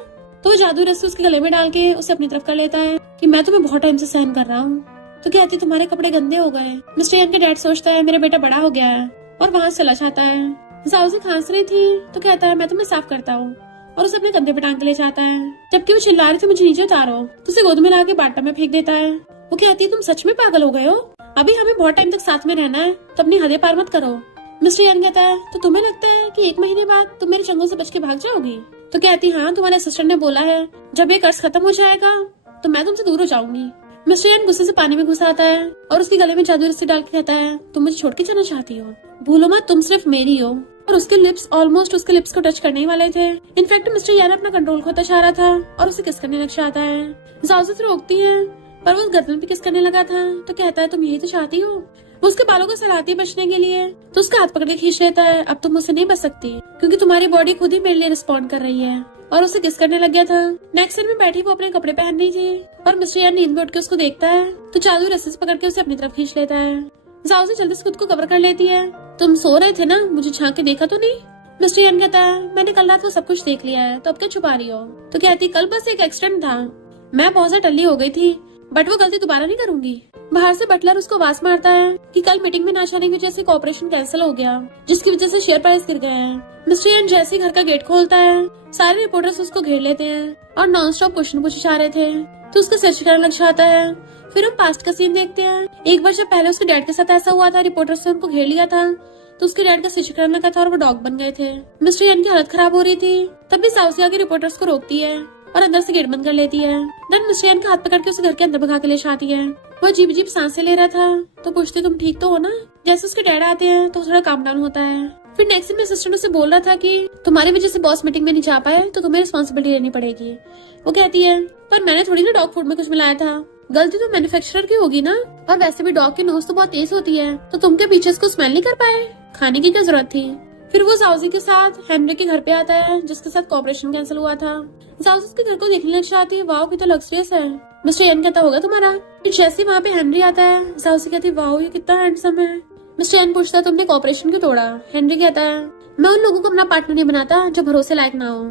तो वो जादुई रस्सी उसके गले में डाल के उसे अपनी तरफ कर लेता है कि मैं तुम्हें बहुत टाइम से सहन कर रहा हूँ। तो कहती तुम्हारे कपड़े गंदे हो गए। मिस्टर यान के डैड सोचता है मेरा बेटा बड़ा हो गया है और वहाँ चला जाता है। जाओजी खांस रही थी तो कहता है मैं तुम्हें साफ करता हूँ, और उसे अपने कंधे पे टांग के ले जाता है। जबकि वो चिल्ला रही थी मुझे नीचे उतारो, तो उसे गोद में ला के बाटा में फेंक देता है। वो कहती है तुम सच में पागल हो गए हो, अभी हमें बहुत टाइम तक साथ में रहना है तो अपनी हदें पार मत करो। मिस्टर यान कहता है तो तुम्हें लगता है कि 1 महीने बाद तुम मेरे चंगों से बच के भाग जाओगी? तो कहती हाँ तुम्हारे असिस्टेंट ने बोला है जब ये कर्ज खत्म हो जाएगा तो मैं तुमसे दूर हो जाऊंगी। मिस्टर यान गुस्से से पानी में घुस आता है और उसके गले में जादुई रस्सी डाल के कहता है तुम मुझे छोड़ के जाना चाहती हो, भूलो मत तुम सिर्फ मेरी हो। और उसके लिप्स ऑलमोस्ट उसके लिप्स को टच करने ही वाले थे। इनफैक्ट मिस्टर यान अपना कंट्रोल खोता चाह रहा था और उसे किस करने लग जाता है। जाओजी से रोकती है पर वो गर्दन पे किस करने लगा था। तो कहता है तुम यही तो चाहती हो। वो उसके बालों को सहलाती बचने के लिए, तो उसका हाथ पकड़ के खींच लेता है अब तुम मुझसे नहीं बच सकती क्योंकि तुम्हारी बॉडी खुद ही मेरे लिए रिस्पॉन्ड कर रही है, और उसे किस करने लग गया था। नेक्स्ट सीन में बैठी वो अपने कपड़े पहन रही थी और मिस्टर यान नींद में उठ के उसको देखता है तो जादुई रस्सी से पकड़ के उसे अपनी तरफ खींच लेता है। जाओजी जल्दी से खुद को कवर कर लेती है। तुम सो रहे थे ना, मुझे झांक के देखा तो नहीं? मिस्टर यान कहता है मैंने कल रात वो सब कुछ देख लिया है तो अब क्या छुपा रही हो? तो कहती कल बस एक एक्सीडेंट था, मैं बहुत ज्यादा टल्ली हो गई थी, बट वो गलती दोबारा नहीं करूंगी। बाहर से बटलर उसको आवाज मारता है कि कल मीटिंग में ना जाने की वजह से ऑपरेशन कैंसिल हो गया, जिसकी वजह से शेयर प्राइस गिर गए हैं। मिस्टर यान जैसे ही घर का गेट खोलता है सारे रिपोर्टर्स उसको घेर लेते हैं और नॉन स्टॉप क्वेश्चन पूछे जा रहे थे, तो उसका सिर छिड़कने लग जाता है। फिर हम पास्ट का सीन देखते हैं। एक बार जब पहले उसके डैड के साथ ऐसा हुआ था, रिपोर्टर्स ने उनको घेर लिया था तो उसके डैड का सिर छिड़कने लगा था और वो डॉग बन गए थे। मिस्टर यान की हालत खराब हो रही थी, तब भी साउसी आके रिपोर्टर्स को रोकती है और अंदर से गेट बंद कर लेती है। देन मिस्टर यान का हाथ पकड़ के उसे घर के अंदर भगा के ले जाती है। वो अजीब अजीब सांसें ले रहा था तो पूछते तुम ठीक तो हो ना? जैसे उसके डैड आते हैं तो थोड़ा काम डाउन होता है। फिर नेक्स्ट में असिस्टेंट उसे बोल रहा था कि तुम्हारी वजह से बॉस मीटिंग में नहीं जा पाए तो तुम्हें रिस्पॉन्सिबिलिटी लेनी पड़ेगी। वो कहती है पर मैंने थोड़ी ना डॉग फूड में कुछ मिलाया था। गलती तो मैन्युफैक्चरर की होगी ना, और वैसे भी डॉग की नोज तो बहुत तेज होती है, तो तुम क्या पीछे इसको स्मेल नहीं कर पाए? खाने की क्या जरूरत थी? फिर वो जाउजी के साथ हेनरी के घर पे आता है, जिसके साथ कॉपरेशन कैंसिल हुआ था। जाउजी उसके घर को देखने लग जाती है, वाओ कितना लग्जरियस है। मिस्टर एन कहता होगा तुम्हारा। फिर जैसे वहाँ पे हेनरी आता है, जाउजी कहती वाओ ये कितना हैंडसम है। मिस्टर एन पूछता है तुमने कॉपरेशन क्यों तोड़ा? हेनरी कहता है मैं उन लोगों को अपना पार्टनर नहीं बनाता जो भरोसे लायक ना हो।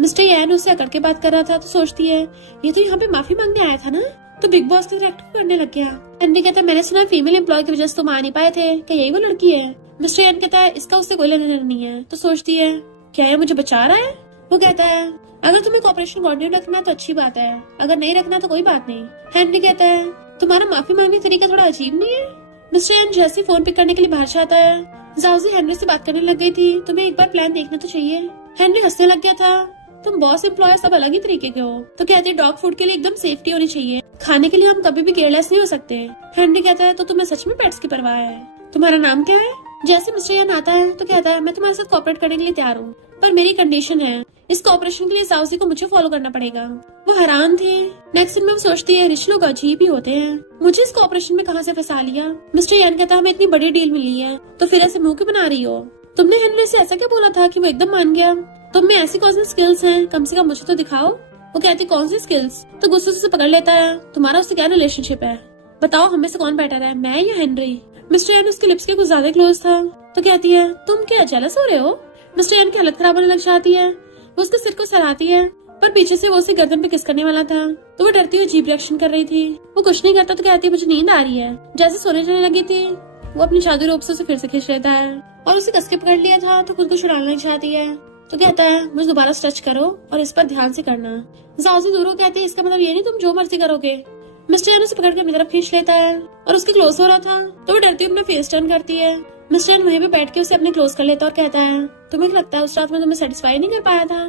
मिस्टर एन उससे अकड़ के बात कर रहा था, तो सोचती है ये तो यहाँ पे माफी मांगने आया था ना, तो बिग बॉस की तरह एक्ट करने लग गया। हेनरी कहता है मैंने सुना फीमेल एम्प्लॉय की वजह से तुम आ नहीं पाए थे, क्या यही वो लड़की है? मिस्टर एन कहता है इसका उससे कोई लेना देना नहीं है। तो सोचती है क्या ये मुझे बचा रहा है? वो कहता है अगर तुम्हें कॉपरेशन कंटिन्यू रखना तो अच्छी बात है, अगर नहीं रखना तो कोई बात नहीं। हेनरी कहता है तुम्हारा माफी मांगने तरीका थोड़ा अजीब नहीं है? मिस्टर एन जैसे फोन पिक करने के लिए बाहर जाता है। जाउजी हेनरी से बात करने लग गई थी, तुम्हें एक बार प्लान देखना तो चाहिए। हेनरी हंसने लग गया था, तुम बॉस एम्प्लॉय सब अलग ही तरीके के हो। तो कहते हैं डॉग फूड के लिए एकदम सेफ्टी होनी चाहिए, खाने के लिए हम कभी भी केयरलेस नहीं हो सकते। हेनरी कहता है तो तुम्हें सच में पेट्स की परवाह है? तुम्हारा नाम क्या है? जैसे मिस्टर एन आता है तो कहता है मैं तुम्हारे साथ कोऑपरेट करने के लिए तैयार हूँ, पर मेरी कंडीशन है, इस कोऑपरेशन के लिए जाउजी को मुझे फॉलो करना पड़ेगा। वो हैरान थे। नेक्स्ट सीन में वो सोचती है रिच लोग अजीब ही होते हैं, मुझे इस कोऑपरेशन में कहाँ से फंसा लिया। मिस्टर एन कहता है हमें इतनी बड़ी डील मिली है, तो फिर ऐसे मुंह क्यों बना रही हो? तुमने हेनरी से ऐसा क्या बोला था कि वो एकदम मान गया? तुम में ऐसी कौन सी स्किल्स हैं, कम से कम मुझे तो दिखाओ। वो कहती कौन सी स्किल्स? तो गुस्से से पकड़ लेता है तुम्हारा उससे क्या रिलेशनशिप है, बताओ हमें से कौन बेटर है, मैं या हेनरी? मिस्टर एन उसके लिप्स के कुछ ज्यादा क्लोज था। तो कहती है तुम क्या जेलस हो रहे हो? मिस्टर एन की हालत खराब होने लग जाती है। वो उसके सिर को सहलाती है, पर पीछे से वो उसे गर्दन पे किस करने वाला था, तो वो डरती हुई अजीब रिएक्शन कर रही थी। वो कुछ नहीं करता तो कहती है मुझे नींद आ रही है। जैसे सोने जाने लगी थी, वो अपनी जादुई रोप से उसे फिर से खींच लेता है, और उसे कस के पकड़ लिया था तो खुद को छुड़ाना नहीं चाहती है। तो कहता है मुझे दोबारा टच करो और इस पर ध्यान से करना। जाउजी दूर कहते हैं इसका मतलब ये नहीं तुम जो मर्जी करोगे। मिस्टर एन उसे पकड़ के अपनी तरफ खींच लेता है, और उसके क्लोज हो रहा था तो वो डरती हुई अपना फेस टर्न करती है। मिस्टर एन वहीं पे बैठ के उसे अपने क्लोज कर लेता और कहता है तुम्हें लगता है उस रात में तुम्हें सेटिस्फाई नहीं कर पाया था?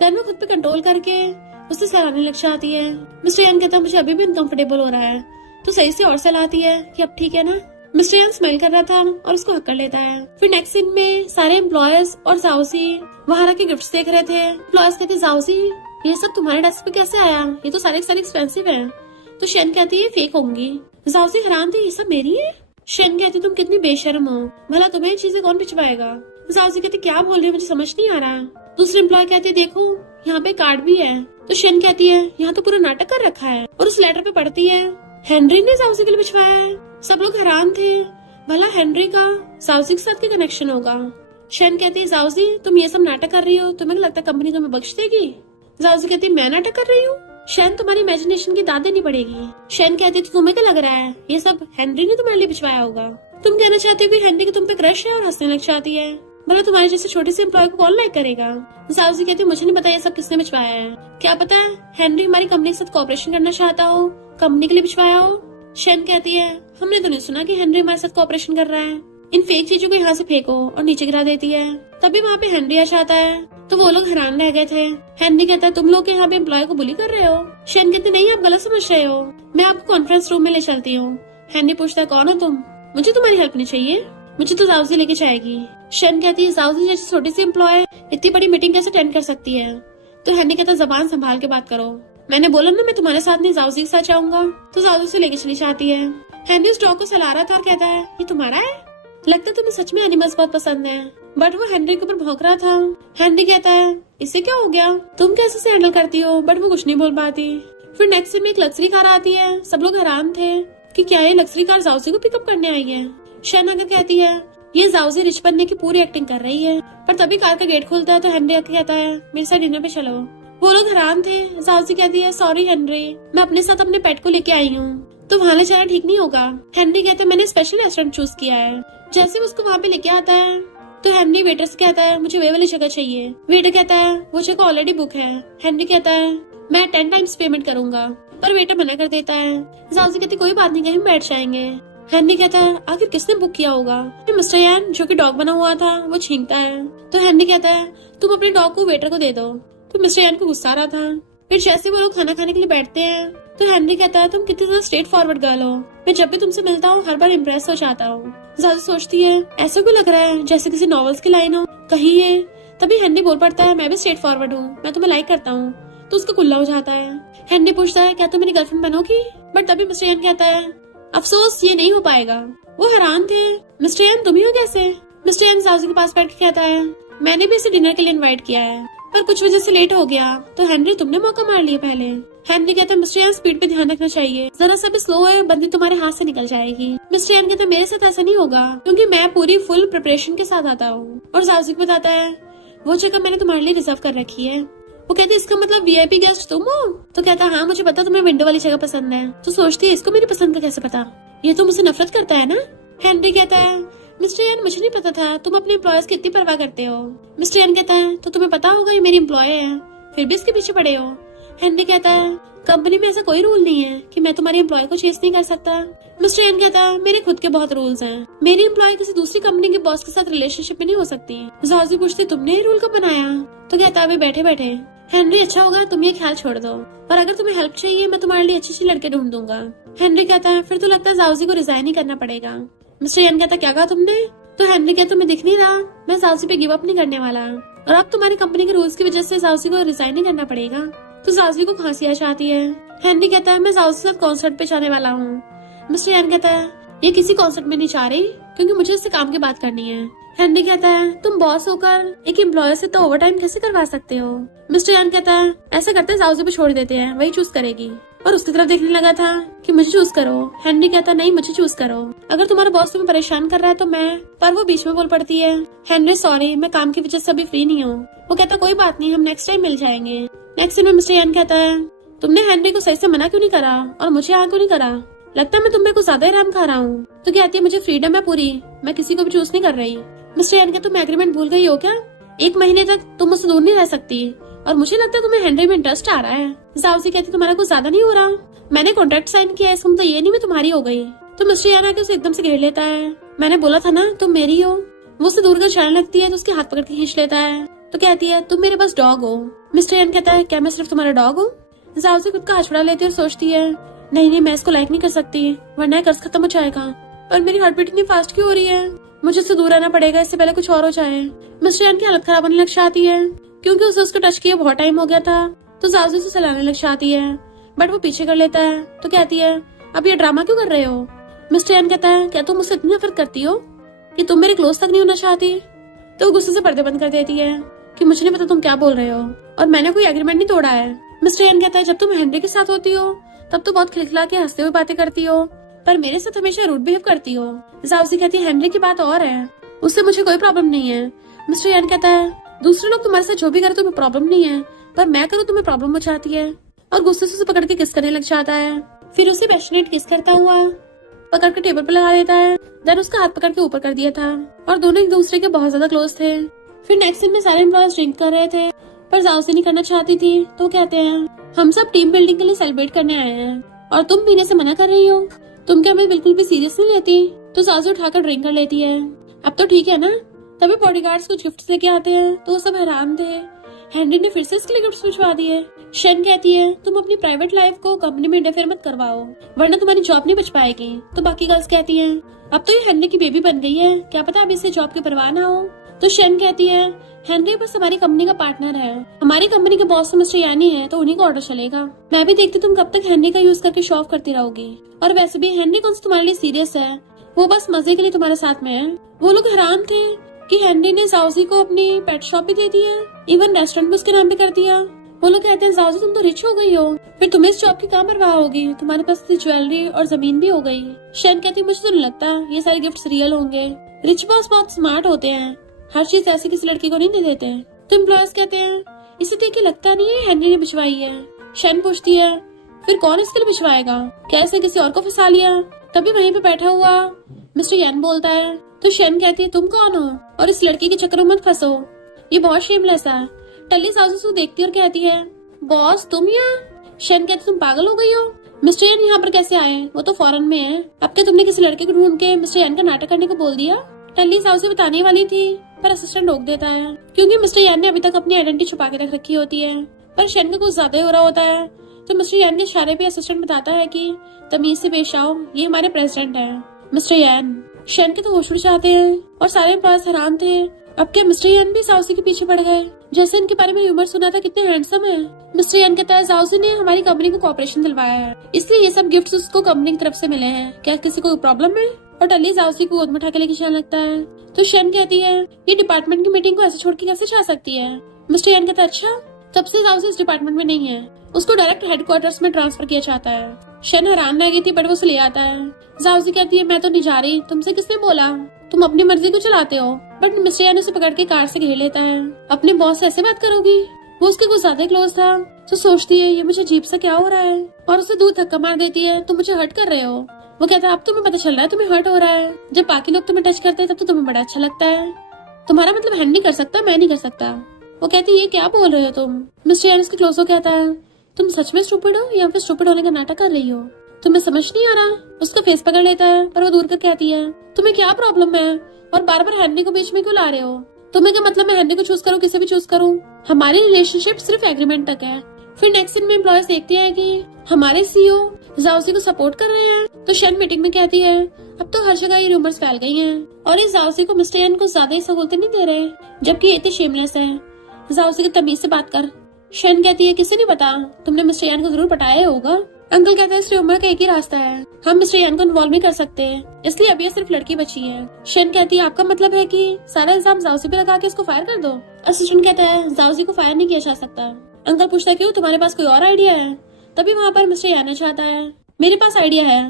देन वो खुद पे कंट्रोल करके उससे सहलाने लग जाती है। मिस्टर एन कहता है मुझे अभी भी अनकंफर्टेबल हो रहा है, तो सही से और सहलाती है कि अब ठीक है ना। मिस्टर एन स्मेल कर रहा था और उसको हक कर लेता है। फिर नेक्स्ट सीन में सारे एम्प्लॉयर्स और जाउजी वहां रखे गिफ्ट्स देख रहे थे। एम्प्लॉयर्स कहते जाउजी ये सब तुम्हारे डेस्क पे कैसे आया, ये तो सारे एक्सपेंसिव है। तो शेन कहती है फेक होंगी। जाउजी हैरान थी ये सब मेरी है। शेन कहती तुम कितनी बेशर्म हो, भला तुम्हें चीजें कौन भिजवाएगा? जाउजी कहती क्या बोल रही है मुझे समझ नहीं आ रहा। दूसरे एम्प्लॉय कहते देखो यहाँ पे कार्ड भी है। तो शेन कहती है यहाँ तो पूरा नाटक कर रखा है, और उस लेटर पे पढ़ती है हेनरी ने जाउजी के लिए भिजवाया है। सब लोग हैरान थे, भला हेनरी का जाउजी के साथ क्या कनेक्शन होगा? शेन कहती है जाउजी तुम ये सब नाटक कर रही हो, तुम्हें लगता है कंपनी तुम्हें बख्श देगी? जाउजी कहती मैं नाटक कर रही हूँ? शेन तुम्हारी इमेजिनेशन की दाद देनी पड़ेगी। शेन कहती तो तुम्हें क्या लग रहा है ये सब हेनरी ने तुम्हारे लिए भिजवाया होगा? तुम कहना चाहते हो कि हेनरी की तुम पे क्रश है और हंसने लग जाती है, भला तुम्हारे जैसे छोटे से एम्प्लॉय को कौन लाइक करेगा? जाउजी कहती मुझे नहीं पता ये सब किसने भिजवाया है, क्या पता है हेनरी हमारी कंपनी के साथ कोऑपरेशन करना चाहता हो, कंपनी के लिए भिजवाया हो। शेन कहती है हमने तो नहीं सुना कि हेनरी हमारे साथ कोऑपरेशन कर रहा है, इन फेक चीजों को यहाँ से फेंको, और नीचे गिरा देती है। तभी वहाँ पे हेनरी आ जाता है, तो वो लोग हैरान रह गए थे। हेनरी कहता है तुम लोग यहाँ पे एम्प्लॉय को बुली कर रहे हो? शेन कहते नहीं आप गलत समझ रहे हो, मैं आपको कॉन्फ्रेंस रूम में ले चलती हूँ। हेनरी पूछता है कौन हो तुम? मुझे तुम्हारी हेल्प नहीं चाहिए, मुझे तो जाउजी लेके जाएगी। शेन कहती है जाउजी जैसी छोटी सी एम्प्लॉय इतनी बड़ी मीटिंग कैसे अटेंड कर सकती है? तो हेनरी कहता जबान संभाल के बात करो, मैंने बोला ना मैं तुम्हारे साथ नहीं जाउजी के साथ जाऊंगा। तो जाउजी से लेके चली जाती है। हेनरी उस डॉग को सहला रहा था और कहता है ये तुम्हारा है? लगता है तुम्हें सच में एनिमल्स बहुत पसंद है। बट वो हेनरी के ऊपर भौंक रहा था। हेनरी कहता है इसे क्या हो गया, तुम कैसे से हैंडल करती हो? बट वो कुछ नहीं बोल पाती। फिर नेक्स्ट सीन में एक लग्जरी कार आती है। सब लोग हैरान थे कि क्या ये लग्जरी कार जाउजी को पिकअप करने आई है। शेन अगर कहती है ये जाउजी रिच बनने की पूरी एक्टिंग कर रही है, पर तभी कार का गेट खुलता है तो हेनरी आके कहता है मेरे साथ डिनर पे चलो। वो लोग हैरान थे। जाउजी कहती है सॉरी हेनरी, मैं अपने साथ अपने पेट को लेके आई हूँ, तो वहाँ ले जाना ठीक नहीं होगा। हेनरी कहते हैं मैंने स्पेशल रेस्टोरेंट चूज किया है। जैसे वो उसको वहाँ पे लेके आता है तो हेनरी वेटर से कहता है मुझे वे वाली जगह चाहिए। वेटर कहता है वो जगह ऑलरेडी बुक है। हेनरी कहता है मैं 10 टाइम्स पेमेंट करूंगा, पर वेटर मना कर देता है। जाउजी कहती कोई बात नहीं, कहीं बैठ जाएंगे। हेनरी कहता है आखिर किसने बुक किया होगा? मिस्टर यान जो कि डॉग बना हुआ था वो छींकता है। तो हेनरी कहता है तुम अपने डॉग को वेटर को दे दो। तो मिस्टर यान को गुस्सा आ रहा था। फिर जैसे वो लोग खाना खाने के लिए बैठते हैं तो हेनरी कहता है तुम कितनी ज्यादा स्ट्रेट फॉरवर्ड गर्ल हो, मैं जब भी तुमसे मिलता हूँ हर बार इम्प्रेस हो जाता हूँ। जाउजी सोचती है ऐसा क्यों लग रहा है जैसे किसी नॉवेल्स की लाइन हो कहीं ये। तभी हेनरी बोल पड़ता है मैं भी स्ट्रेट फॉरवर्ड हूँ, मैं तुम्हें लाइक करता हूँ। तो उसका कुल्ला हो जाता है। हेनरी पूछता है क्या तुम मेरी गर्लफ्रेंड बनोगी, बट तभी मिस्टर यन कहता है अफसोस ये नहीं हो पाएगा। वो हैरान थे, मिस्टर यन तुम ही हो कैसे? मिस्टर यन साउजी के पास बैठ के कहता है मैंने भी इसे डिनर के लिए इनवाइट किया है, पर कुछ वजह से लेट हो गया, तो हेनरी तुमने मौका मार लिया पहले। हेनरी कहता है मिस्टर यन स्पीड पे ध्यान रखना चाहिए, जरा सा भी स्लो है बंदी तुम्हारे हाथ से निकल जाएगी। मिस्टर यन कहता है मेरे साथ ऐसा नहीं होगा, क्योंकि मैं पूरी फुल प्रिपरेशन के साथ आता हूँ। और साउजी को बताता है वो जगह मैंने तुम्हारे लिए रिजर्व कर रखी है। वो कहती है इसका मतलब वीआईपी गेस्ट तुम हो? तो कहता हाँ मुझे पता तुम्हें विंडो वाली जगह पसंद है। तो सोचती है इसको मेरी पसंद का कैसे पता, ये तो मुझसे नफरत करता है ना। हेनरी कहता है मिस्टर यन मुझे नहीं पता था तुम अपने एम्प्लॉयज की इतनी परवाह करते हो। मिस्टर यन कहता है तो तुम्हें पता होगा ये मेरी एम्प्लॉय है, फिर भी इसके पीछे पड़े हो। हेनरी कहता है कंपनी में ऐसा कोई रूल नहीं है कि मैं तुम्हारी एम्प्लॉय को चेस नहीं कर सकता। मिस्टर यन कहता है मेरे खुद के बहुत रूल्स हैं, मेरी एम्प्लॉय किसी दूसरी कंपनी के बॉस के साथ रिलेशनशिप में नहीं हो सकती। जाजी पूछती तुमने ये रूल कब बनाया? तो कहता है बैठे बैठे। हेनरी अच्छा होगा तुम ये ख्याल छोड़ दो, और अगर तुम्हें हेल्प चाहिए मैं तुम्हारे लिए अच्छी लड़के ढूंढ दूंगा। हेनरी कहता है फिर तो लगता है जाउजी को रिजाइन ही करना पड़ेगा। मिस्टर यन कहता क्या कहा तुमने? तो हेनरी कहता तुम्हें दिख नहीं रहा मैं जाउजी पे गिव अप नहीं करने वाला, और अब तुम्हारी कंपनी के रूल्स की वजह से जाउजी को रिजाइन नहीं करना पड़ेगा। तो जाउजी को खांसी आ जाती है। हेनरी कहता है मैं जाउजी के साथ कॉन्सर्ट पे जाने वाला हूँ। मिस्टर यन कहता है ये किसी कॉन्सर्ट में नहीं जा रही, क्योंकि मुझे इससे काम की बात करनी है। हेनरी कहता है तुम बॉस होकर एक एम्प्लॉय से तो ओवर टाइम कैसे करवा सकते हो? मिस्टर यन कहता है ऐसा करते हैं जाउजी पे छोड़ देते हैं, वही चूज करेगी। और उसकी तरफ देखने लगा था कि मुझे चूज करो। हेनरी कहता नहीं मुझे चूज करो, अगर तुम्हारा बॉस तुम्हें परेशान कर रहा है तो मैं। पर वो बीच में बोल पड़ती है हेनरी सॉरी मैं काम की वजह से अभी फ्री नहीं हूँ। वो कहता कोई बात नहीं हम नेक्स्ट टाइम मिल जाएंगे। नेक्स्ट दिन में मिस्टर यन कहता है तुमने हेनरी को सही से मना क्यों नहीं करा और मुझे यहाँ क्यों नहीं करा? लगता है मैं तुम्हें कुछ ज्यादा ही राम खा रहा हूँ। तो कहती है मुझे फ्रीडम है पूरी, मैं किसी को भी चूज नहीं कर रही। मिस्टर यन कहता तुम एग्रीमेंट भूल गई हो क्या? 1 महीने तक तुम मुझसे दूर नहीं रह सकती, और मुझे लगता है तुम्हें हेनरी में इंटरेस्ट आ रहा है। जाउजी कहती तुम्हारा कुछ ज्यादा नहीं हो रहा, मैंने कॉन्ट्रैक्ट साइन किया है, इसका मतलब ये नहीं मैं तुम्हारी हो गई। तो मिस्टर यन आके उसे एकदम से घेर लेता है, मैंने बोला था ना तुम मेरी हो। वो उससे दूर कर जाने लगती है तो उसके हाथ पकड़ के खींच लेता है। तो कहती है तुम मेरे पास डॉग हो। मिस्टर यन कहता है क्या मैं सिर्फ तुम्हारा डॉग हूँ? जाउजी खुद का हाथ छुड़ा लेती है और सोचती है नहीं मैं इसको लाइक नहीं कर सकती, वरना कर्ज खत्म हो जाएगा। पर मेरी हार्ट बीट इतनी फास्ट क्यों हो रही है? मुझे इससे दूर रहना पड़ेगा, इससे पहले कुछ और हो जाए। मिस्टर यन की हालत खराब होने लग जाती है, क्योंकि उसे उसको टच किए बहुत टाइम हो गया था। तो जाउजी उसे सलाने लग जाती है, बट वो पीछे कर लेता है। तो कहती है अब ये ड्रामा क्यों कर रहे हो? मिस्टर यन कहता है क्या तुम मुझसे इतनी नफरत करती हो कि तुम मेरे क्लोज तक नहीं होना चाहती? तो गुस्से से पर्दे बंद कर देती है कि मुझे नहीं पता तुम क्या बोल रहे हो, और मैंने कोई एग्रीमेंट नहीं तोड़ा है। मिस्टर यन कहता है जब तुम हेनरी के साथ होती हो तब तो बहुत खिलखिला के हंसते हुए बातें करती हो, पर मेरे साथ हमेशा रूड बिहेव करती हो। जाउजी कहती है हेनरी की बात और है, उससे मुझे कोई प्रॉब्लम नहीं है। मिस्टर यन कहता है दूसरे लोग तुम्हारे साथ जो भी करे तुम्हें प्रॉब्लम नहीं है, पर मैं करूँ तुम्हें प्रॉब्लम हो जाती है। और गुस्से से उसे पकड़ के किस करने लग जाता है। फिर उसे पैशनेट किस करता हुआ पकड़ के टेबल पर लगा देता है। देन उसका हाथ पकड़ के ऊपर कर दिया था, और दोनों एक दूसरे के बहुत ज्यादा क्लोज थे। फिर नेक्स्ट दिन में सारे एम्प्लॉयज ड्रिंक कर रहे थे, पर जाउजी नहीं करना चाहती थी। तो कहते हैं हम सब टीम बिल्डिंग के लिए सेलिब्रेट करने आए हैं, और तुम पीने से मना कर रही हो, तुम क्या हमें बिल्कुल भी सीरियस नहीं लेती? तो जाउजी उठाकर ड्रिंक कर लेती है। अब तो ठीक है ना? तभी बॉडीगार्ड्स कुछ गिफ्ट लेके आते हैं, तो वो सब हैरान थे। हेनरी ने फिर से इसके लिए गिफ्ट भिजवा दिए। शन कहती है तुम अपनी प्राइवेट लाइफ को कंपनी में इंटरफेयर मत करवाओ, वरना तुम्हारी जॉब नहीं बच पाएगी। तो बाकी गर्ल्स कहती हैं अब तो ये हेनरी की बेबी बन गई है, क्या पता अब इसे जॉब की परवाह ना हो। तो शन कहती है हेनरी बस हमारी कंपनी का पार्टनर है, हमारी कंपनी के बॉस मिस्टर यानी है, तो उन्हीं को ऑर्डर चलेगा। मैं भी देखती तुम कब तक हेनरी का यूज करके शो ऑफ करती रहोगी, और वैसे भी हेनरी कौन सा तुम्हारे लिए सीरियस है, वो बस मजे के लिए तुम्हारे साथ में है। वो लोग हैरान थे कि हेनरी ने जाउजी को अपनी पेट शॉप भी दे दी है, इवन रेस्टोरेंट भी उसके नाम पे कर दिया। वो लोग कहते हैं जाउजी तुम तो रिच हो गई हो, फिर तुम्हें इस जॉब की कहाँ परवाह होगी, तुम्हारे पास ज्वेलरी और जमीन भी हो गई। शन कहती मुझे तो नहीं लगता ये सारे गिफ्ट्स रियल होंगे, रिच बॉस बहुत स्मार्ट होते हैं, हर चीज ऐसी किसी लड़की को नहीं दे देते। तो एम्प्लॉयज कहते हैं इसे देख के लगता नहीं है हेनरी ने भिजवाई है। शन पूछती है फिर कौन इसके लिए भिजवाएगा, क्या इसने किसी और को फंसा लिया? तभी वहीं पे बैठा हुआ मिस्टर यन बोलता है। तो शन कहती है तुम कौन हो और इस लड़की के चक्कर में मत फंसो, ये बहुत शेमलेस है। टल्ली साउजी उसको देखती है और कहती है बॉस तुम यहाँ? शन कहती तुम पागल हो गई हो, मिस्टर यन यहाँ पर कैसे आए? वो तो फॉरेन में है। अब क्या तुमने किसी लड़के को ढूंढ के मिस्टर यन का नाटक करने को बोल दिया? टल्ली साउजी बताने वाली थी, पर असिस्टेंट रोक देता है, क्योंकि मिस्टर यन ने अभी तक अपनी आइडेंटिटी छुपा के रख रखी होती है। पर शन का कुछ ज्यादा ही हो रहा होता है, तो मिस्टर यन के इशारे पे असिस्टेंट बताता है कि तमीज से पेश आओ, ये हमारे प्रेसिडेंट है मिस्टर यन। शन के तो होश उड़ जाते हैं और सारे एम्प्लॉयज हैरान थे, अब क्या मिस्टर यन भी साउसी के पीछे पड़ गए? जैसे इनके बारे में र्यूमर सुना था कितने हैंडसम है। मिस्टर यान कहता है जाओसी ने हमारी कंपनी को कॉपरेशन दिलवाया है, इसलिए ये सब गिफ्ट्स उसको कंपनी की तरफ से मिले हैं। क्या किसी को प्रॉब्लम है? और टली जाओसी को गोद में उठा के लेके जाने लगता है। तो शन कहती है ये डिपार्टमेंट की मीटिंग को ऐसे छोड़ के कैसे जा सकती है? मिस्टर यान कहता है अच्छा, तब से जाओसी इस डिपार्टमेंट में नहीं है, उसको डायरेक्ट हेडक्वार्टर्स में ट्रांसफर किया जाता है। शन हैरान रह गई थी बट वो उसे ले आता है। जाओसी कहती है मैं तो नहीं जा रही, तुमसे किसने बोला? तुम अपनी मर्जी को चलाते हो। बट मिस्टर यान उसे पकड़ के कार से घेर लेता है। अपने बॉस से ऐसे बात करोगी? वो उसके कुछ ज्यादा क्लोज था। तो सोचती है ये मुझे अजीब सा क्या हो रहा है, और उसे दूर धक्का मार देती है। तुम मुझे हर्ट कर रहे हो। वो कहता है अब तुम्हें पता चल रहा है तुम्हें हर्ट हो रहा है। जब बाकी लोग तुम्हें टच करते हैं तब तो तुम्हें बड़ा अच्छा लगता है। तुम्हारा मतलब हैंड नहीं कर सकता, मैं नहीं कर सकता। वो कहती है ये क्या बोल रहे हो तुम? मिस्टर यान उसके क्लोज हो कहता है तुम सच में स्टूपिड हो या फिर स्टूपिड होने का नाटक कर रही हो? तुम्हें समझ नहीं आ रहा? उसका फेस पकड़ लेता है पर वो दूर कर कहती है तुम्हें क्या प्रॉब्लम है और बार बार हैंडी को बीच में क्यों ला रहे हो? तुम्हें क्या मतलब मैं हैंडी को चूज करूँ किसे भी चूज करूँ? हमारी रिलेशनशिप सिर्फ एग्रीमेंट तक है। फिर नेक्स्ट सीन में एम्प्लॉयर्स देखते हैं कि हमारे सीईओ जाओसी को सपोर्ट कर रहे हैं। तो शन मीटिंग में कहती है अब तो हर जगह ये रूमर्स फैल गई हैं और इस जाओसी को मिस्टर यान को ज्यादा ही सहूलतें नहीं दे रहे, जबकि ये इतने शेमलेस है। जाओसी की तमीज से बात कर। शन कहती है किसे नहीं पता, तुमने मिस्टर यान को जरूर पटाया होगा। अंकल कहता है इस रूमर का एक ही रास्ता है, हम मिस्टर यान को इन्वॉल्व नहीं कर सकते, इसलिए अब ये सिर्फ लड़की बची है। शन कहती है आपका मतलब है कि सारा इल्जाम जाओसी पे लगा के इसको फायर कर दो? असिस्टेंट कहता है जाओसी को फायर नहीं किया जा सकता। अंकल पूछता है क्यों, तुम्हारे पास कोई और आइडिया है? तभी वहाँ पर मिस्टर यान चाहता है मेरे पास आइडिया है,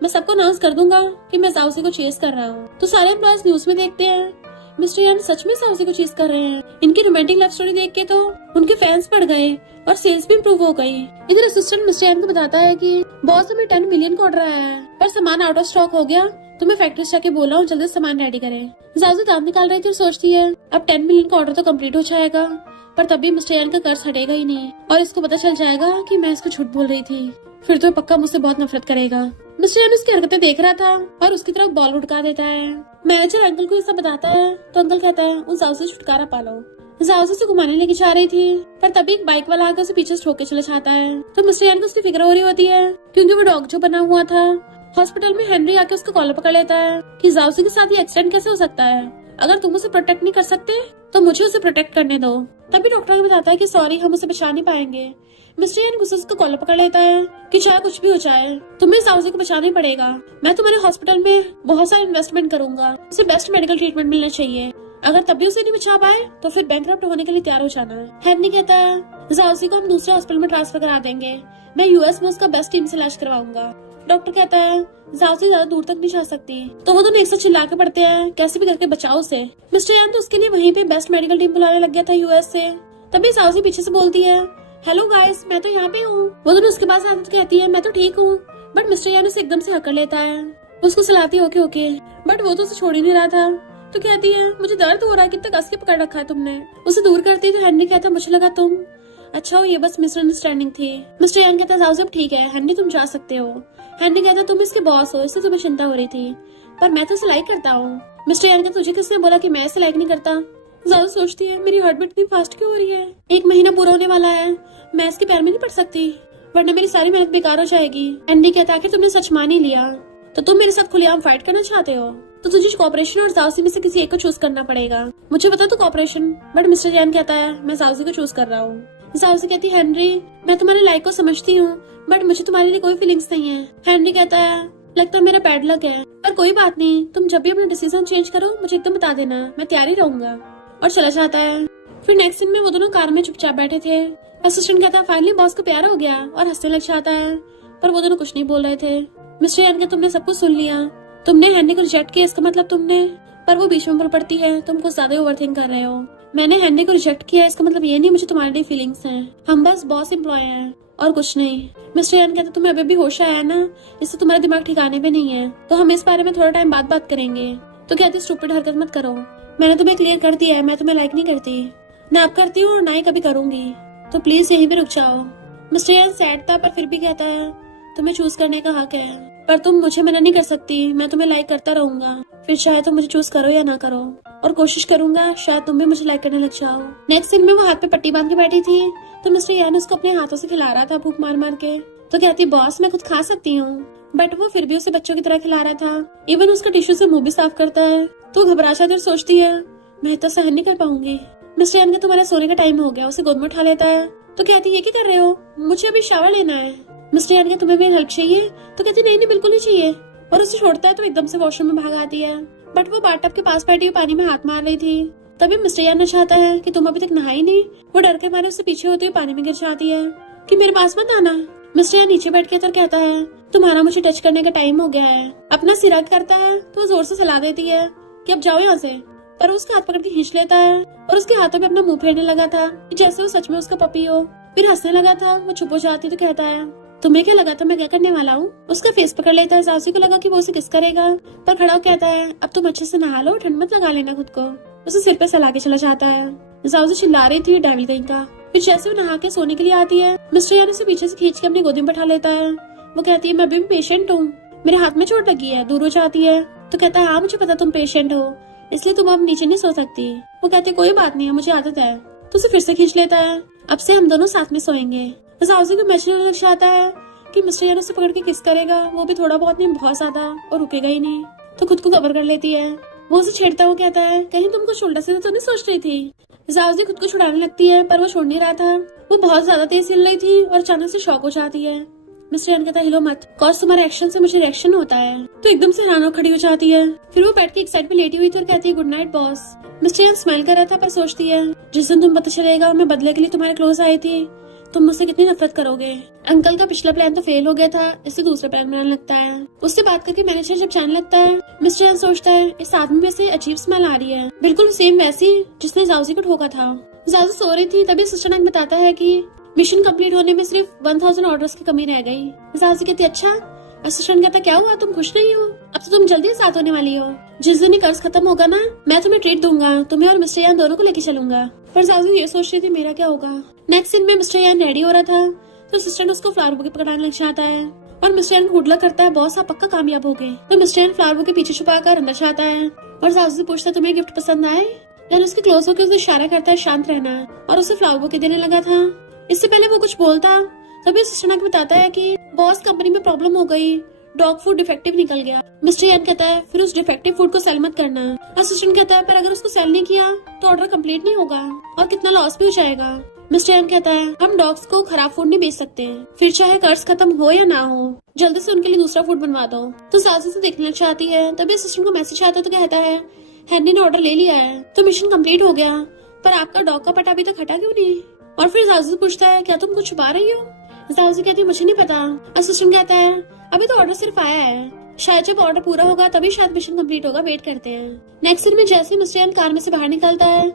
मैं सबको अनाउंस कर दूंगा कि मैं जाओसी को चेस कर रहा हूँ। तो सारे एम्प्लॉयज न्यूज में देखते हैं मिस्टर यान सच में जाओसी को चेस कर रहे हैं। इनकी रोमांटिक लव स्टोरी देख के तो उनके फैंस बढ़ गए और सेल्स भी इम्प्रूव हो गई। इधर असिस्टेंट मिस्टर यान को बताता है कि बॉस हमें 10 मिलियन का ऑर्डर आया है पर सामान आउट ऑफ स्टॉक हो गया, तो मैं फैक्ट्री से जाके बोला हूँ जल्दी सामान रेडी करें। जाओसी दांत निकाल रही थी और सोचती है अब 10 मिलियन का ऑर्डर तो कम्प्लीट हो जाएगा, पर तभी मिस्टर यान का कर्ज हटेगा ही नहीं और इसको पता चल जाएगा कि मैं इसको झूठ बोल रही थी। फिर तो पक्का मुझसे बहुत नफरत करेगा। मिस्टर यान उसकी हरकतें देख रहा था और उसकी तरफ बॉल उठका देता है। मैनेजर अंकल को ऐसा बताता है तो अंकल कहता है उन जाओसी से छुटकारा पालो। जाओसी से घुमाने लेके जा रही थी पर तभी एक बाइक वाला आकर उसे पीछे से ठोक के चले जाता है। तो मिस्टर यान को उसकी फिक्र हो रही होती है क्योंकि वो डॉग जो बना हुआ था हॉस्पिटल में हेनरी आके उसका कॉलर पकड़ लेता है कि जाओसी के साथ ये एक्सीडेंट कैसे हो सकता है, अगर तुम उसे प्रोटेक्ट नहीं कर सकते तो मुझे उसे प्रोटेक्ट करने दो। तभी डॉक्टर बताता है कि सॉरी हम उसे बचा नहीं पाएंगे। मिस्टर यान गुस्से से उसको कॉलर पकड़ लेता है कि चाहे कुछ भी हो जाए तुम्हें जाओसी को बचाना ही पड़ेगा, मैं तुम्हारे हॉस्पिटल में बहुत सारा इन्वेस्टमेंट करूंगा, उसे बेस्ट मेडिकल ट्रीटमेंट मिलना चाहिए, अगर तब भी उसे नहीं बचा पाए तो फिर बैंकरप्ट होने के लिए तैयार हो जाना है। हेनरी कहता है जाओसी को हम दूसरे हॉस्पिटल में ट्रांसफर करा देंगे, मैं यूएस में उसका बेस्ट टीम से इलाज करवाऊंगा। डॉक्टर कहता है जाओसी ज्यादा दूर तक नहीं जा सकती, तो वो दोनों एक साथ चिल्ला के पड़ते हैं कैसे भी करके बचाओ उसे। मिस्टर यान तो उसके लिए वहीं पे बेस्ट मेडिकल टीम बुलाने लग गया था यूएस से। तभी जाओसी पीछे से बोलती है हेलो गाइस मैं तो यहाँ पे हूँ। वो दोनों उसके पास आते कहती है मैं तो ठीक हूँ, बट मिस्टर यान उसे एकदम से हकड़ लेता है। उसको सुलाती है ओके, बट वो तो उसे छोड़ ही नहीं रहा था। तो कहती है मुझे दर्द हो रहा है, कितना कस के पकड़ रखा है तुमने। उसे दूर करती है तो हेनरी कहता है मुझे लगा तुम अच्छा हो, ये बस मिसअंडरस्टैंडिंग थी। मिस्टर यान कहता है जाओसी अब ठीक है हेनरी तुम जा सकते हो। हेनरी कहता है तुम इसके बॉस हो इसलिए तुम्हें चिंता हो रही थी, पर मैं तो इसे लाइक करता हूँ। मिस्टर यान कहता तुझे किसने बोला कि मैं इसे लाइक नहीं करता? ज्यादा सोचती है मेरी हार्ट बीट इतनी फास्ट क्यों हो रही है, 1 महीना पूरा होने वाला है, मैं इसके पैर में नहीं पड़ सकती वरना मेरी सारी मेहनत बेकार हो जाएगी। एंडी कहता है कि तुमने सच मान ही लिया तो तुम मेरे साथ खुलेआम फाइट करना चाहते हो, तो तुझे कॉपरेशन और जाओसी में से किसी एक को चूज करना पड़ेगा। मुझे पता तो कॉपरेशन, बट मिस्टर यान कहता है मैं जाओसी को चूज कर रहा हूँ। जाओसी कहती है हेनरी मैं तुम्हारे लाइक को समझती हूँ बट मुझे तुम्हारे लिए कोई फीलिंग्स नहीं है। हेनरी कहता है लगता है मेरा बैड लक है, पर कोई बात नहीं, तुम जब भी अपना डिसीजन चेंज करो मुझे एकदम बता देना, मैं तैयार ही रहूंगा। और चला जाता है। फिर नेक्स्ट सीन में वो दोनों कार में चुपचाप बैठे थे। असिस्टेंट कहता है फाइनली बॉस को प्यार हो गया और हंसने लग जाता है, पर वो दोनों कुछ नहीं बोल रहे थे। मिस्टर यान तुमने सब कुछ सुन लिया, तुमने हेनरी को रिजेक्ट किया इसका मतलब तुमने, पर वो बीच में बोल पड़ती है तुम कुछ ज्यादा ओवरथिंक कर रहे हो। मैंने हेनरी को रिजेक्ट किया इसका मतलब ये नहीं मुझे तुम्हारे लिए फीलिंग्स हैं, हम बस बॉस एम्प्लॉय हैं और कुछ नहीं। मिस्टर यान कहते तुम्हें अभी भी होश आया है ना, इससे तुम्हारा दिमाग ठिकाने पे नहीं है, तो हम इस बारे में थोड़ा टाइम बाद बात करेंगे। तो कहती स्टूपिड हरकत मत करो, मैंने तुम्हें क्लियर कर दिया है मैं तुम्हें लाइक नहीं करती, ना अब करती हूँ और ना ही कभी करूंगी, तो प्लीज यहीं पे रुक जाओ। मिस्टर यान सैड था पर फिर भी कहता है तुम्हें चूज करने का हक है, पर तुम मुझे मना नहीं कर सकती, मैं तुम्हें लाइक करता रहूंगा, फिर चाहे तुम मुझे चूज करो या ना करो, और कोशिश करूंगा शायद तुम भी मुझे लाइक करने लग जाओ। नेक्स्ट सीन में वो हाथ पे पट्टी बांध के बैठी थी, तो मिस्टर यान उसको अपने हाथों से खिला रहा था भूख मार मार के। तो कहती बॉस मैं खुद खा सकती हूँ, बट वो फिर भी उसे बच्चों की तरह खिला रहा था। इवन उसका टिश्यू से मुंह भी साफ करता है। तो घबरा जाती और सोचती है मैं तो सहन नहीं कर पाऊंगी, मिस्टर यान का तुम्हारा सोने का टाइम हो गया, उसे गोद में उठा लेता है। तो कहती है ये क्या कर रहे हो, मुझे अभी शावर लेना है। मिस्टर यान का तुम्हें मेरी हेल्प चाहिए? तो कहती नहीं नहीं बिल्कुल नहीं चाहिए, और उसे छोड़ता है तो एकदम से वॉशरूम में भाग आती है। बट वो बाथटब के पास बैठी हुई पानी में हाथ मार रही थी। तभी मिस्टर यान चाहता है कि तुम अभी तक नहाई नहीं। वो डर के मारे उससे पीछे होते हुए पानी में गिर जाती है कि मेरे पास मत आना। मिस्टर यान नीचे बैठ के तो कहता है तुम्हारा मुझे टच करने का टाइम हो गया है। अपना सिर रग करता है तो वो जोर से सलाह देती है कि अब जाओ यहाँ से, पर उसका हाथ पकड़ के खींच लेता है और उसके हाथों में अपना मुंह फेरने लगा था जैसे वो सच में उसका पपी हो। फिर हंसने लगा था। वो चुप हो जाती तो कहता है तुम्हें क्या लगा था मैं क्या करने वाला हूँ? उसका फेस पकड़ लेता है। जाउजी को लगा कि वो उसे किस करेगा, पर खड़ा होकर कहता है अब तुम अच्छे से नहा लो, ठंड मत लगा लेना खुद को। उसे सिर पे सला के चला जाता है। जाउजी चिल्ला रही थी डेविल कहीं का। फिर जैसे वो नहा के सोने के लिए आती है, मिस्टर यान उसे पीछे से खींच के अपनी गोदी में बैठा लेता है। वो कहती है मैं अभी भी पेशेंट हूँ, मेरे हाथ में चोट लगी है। दूर हो जाती है तो कहता है हाँ मुझे पता तुम पेशेंट हो, इसलिए तुम अब नीचे नहीं सो सकती। वो कहते है कोई बात नहीं है, मुझे आदत है। तो उसे फिर से खींच लेता है। अब से हम दोनों साथ में सोएंगे। जाउजी को मैच लग जाता है कि मिस्टर यान उसे पकड़ के किस करेगा, वो भी थोड़ा बहुत नहीं बहुत ज्यादा, और रुकेगा ही नहीं। तो खुद को कवर कर लेती है। वो उसे छेड़ता हुआ कहता है कहीं तुम कुछ उल्टा सीधा तो नहीं सोच रही थी। जाउजी खुद को छुड़ाने लगती है पर वो छोड़ नहीं रहा था। वो बहुत ज्यादा तेज हिल रही थी और अचानक से शॉक हो जाती है। मिस्टर यान कहता है हिलो मत, कॉज तुम्हारे एक्शन से मुझे रिएक्शन होता है। तो एकदम से हैरान होकर खड़ी हो जाती है। फिर वो बैठ के एक साइड पे लेटी हुई थी और कहती है गुड नाइट बॉस। मिस्टर यान स्माइल कर रहा था पर सोचती है जिस दिन तुम पता चलेगा मैं बदले के लिए तुम्हारे क्लोज आई थी, तुम मुझसे कितनी नफरत करोगे। अंकल का पिछला प्लान तो फेल हो गया था, इससे दूसरा प्लान बनाने लगता है। उससे बात करके मैनेजर जब जाने लगता है, मिस्टर यान सोचता है इस आदमी में से अजीब स्मेल आ रही है, बिल्कुल सेम वैसी जिसने जाउजी को ठोका था। जाउजी सो रही थी तभी असिस्टेंट बताता है कि मिशन कंप्लीट होने में सिर्फ 1000 ऑर्डर्स की कमी रह गई। जाउजी कहती अच्छा। असिस्टेंट कहता क्या हुआ, तुम खुश नहीं हो? अब तो तुम जल्दी साथ होने वाली हो। जिस दिन कर्ज खत्म होगा ना, मैं तुम्हें ट्रीट दूंगा, तुम्हें और मिस्टर यान दोनों को लेके चलूंगा। पर जाउजी ये सोच रही थी मेरा क्या होगा। नेक्स्ट सीन में मिस्टर यान रेडी हो रहा था तो असिस्टेंट उसको फ्लावर बुके पकड़ाने लग जाता है और मिस्टर यान गुड लक करता है बॉस आप पक्का कामयाब हो गए। तो मिस्टर यान फ्लावर बुके पीछे छुपा कर अंदर जाता है और जाउजी पूछता है तुम्हें गिफ्ट पसंद आए? यान उसके क्लोज होकर उसे इशारा करता है शांत रहना, और उसे फ्लावर बुके देने लगा था। इससे पहले वो कुछ बोलता तभी असिस्टेंट बताता है कि बॉस कंपनी में प्रॉब्लम हो गई, डॉग फूड डिफेक्टिव निकल गया। मिस्टर यान कहता है फिर उस डिफेक्टिव फूड को सेल मत करना। असिस्टेंट कहता है पर अगर उसको सेल नहीं किया तो ऑर्डर कंप्लीट नहीं होगा और कितना लॉस भी हो जाएगा। मिस्टर यान कहता है हम डॉग्स को खराब फूड नहीं बेच सकते, फिर चाहे कर्ज खत्म हो या ना हो, जल्दी से उनके लिए दूसरा फूड बनवा दो। तो जाजी से देखना चाहती है तभी असिस्टेंट को मैसेज आता है तो कहता है हैंडी ने ऑर्डर ले लिया है तो मिशन कंप्लीट हो गया, पर आपका डॉग का पटा अभी तक हटा क्यों नहीं? और फिर जाजी पूछता है क्या तुम कुछ छुपा रही हो? जाजी कहती है मुझे नहीं पता। असिस्टेंट कहता है अभी तो ऑर्डर सिर्फ आया है, शायद जब ऑर्डर पूरा होगा तभी शायद मिशन कंप्लीट होगा, वेट करते हैं। नेक्स्ट सीन में जैसे मिस्टर यान कार में से बाहर निकलता है,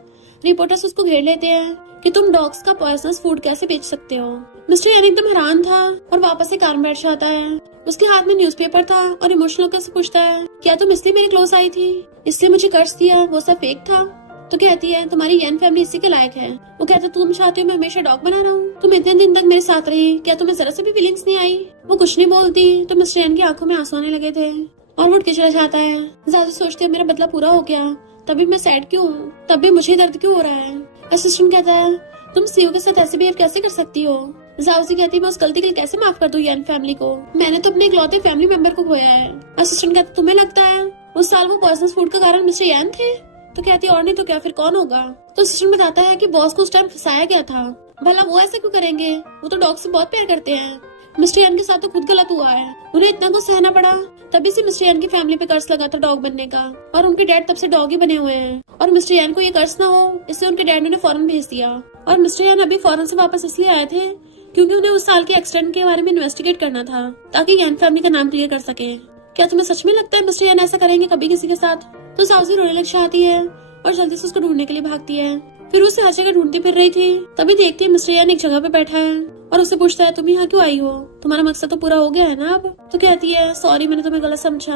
रिपोर्टर्स उसको घेर लेते हैं कि तुम डॉग्स का पॉइजनस फूड कैसे बेच सकते हो। मिस्टर यान एकदम हैरान था और वापस से कार में बैठ जाता है। उसके हाथ में न्यूज़पेपर था और इमोशनल होकर से पूछता है क्या तुम इसलिए मेरे क्लोज आई थी, इसलिए मुझे कर्ज दिया, वो सब फेक था? तो कहती है तुम्हारी यान फैमिली इसी के लायक है। वो कहता तुम चाहती हो मैं हमेशा डॉग बना रहा हूँ, तुम इतने दिन तक मेरे साथ रही, क्या तुम्हें जरा से भी फीलिंग्स नहीं आई? वो कुछ नहीं बोलती तो मिस्टर यान की आंखों में आंसू आने लगे थे और वो उठ के चला जाता है। ज्यादा सोचते है मेरा बदला पूरा हो गया, तभी मैं सैड क्यों हूँ, तब भी मुझे दर्द क्यों हो रहा है। असिस्टेंट कहता है तुम सीओ के साथ ऐसे बिहेव कैसे कर सकती हो? जाउजी कहती है मैं उस गलती के लिए कैसे माफ कर दूं यान फैमिली को, मैंने तो अपने इकलौते फैमिली मेंबर को खोया है। असिस्टेंट कहता तुम्हें लगता है उस साल वो पॉइजनस फूड का कारण मिस्टर यान थे? तो कहती है और नहीं तो क्या, फिर कौन होगा? तो असिस्टेंट बताता है कि बॉस को उस टाइम फंसाया गया था, भला वो ऐसा क्यों करेंगे, वो तो डॉग से बहुत प्यार करते हैं। मिस्टर यान के साथ तो खुद गलत हुआ है, उन्हें इतना कुछ सहना पड़ा, तभी से मिस्टर यान की फैमिली पे कर्ज लगा था डॉग बनने का, और उनके डैड तब से डॉग ही बने हुए हैं। और मिस्टर यान को ये कर्ज ना हो इसलिए उनके डैड ने उन्हें फॉरेन भेज दिया। और मिस्टर यान अभी फॉरेन से वापस इसलिए आए थे क्योंकि उन्हें उस साल के एक्सीडेंट के बारे में इन्वेस्टिगेट करना था ताकि यान फैमिली का नाम क्लियर कर सके। क्या तुम्हें सच में लगता है मिस्टर यान ऐसा करेंगे कभी किसी के साथ? तो साउजी रोने लग जाती है और जल्दी से उसको ढूंढने के लिए भागती है। फिर उसे हर जगह ढूंढती फिर रही थी, तभी देखती है मिस्टर यान एक जगह पे बैठा है और उससे पूछता है तुम यहाँ क्यों आई हो, तुम्हारा मकसद तो पूरा हो गया है ना अब? तो कहती है सॉरी मैंने तुम्हें गलत समझा।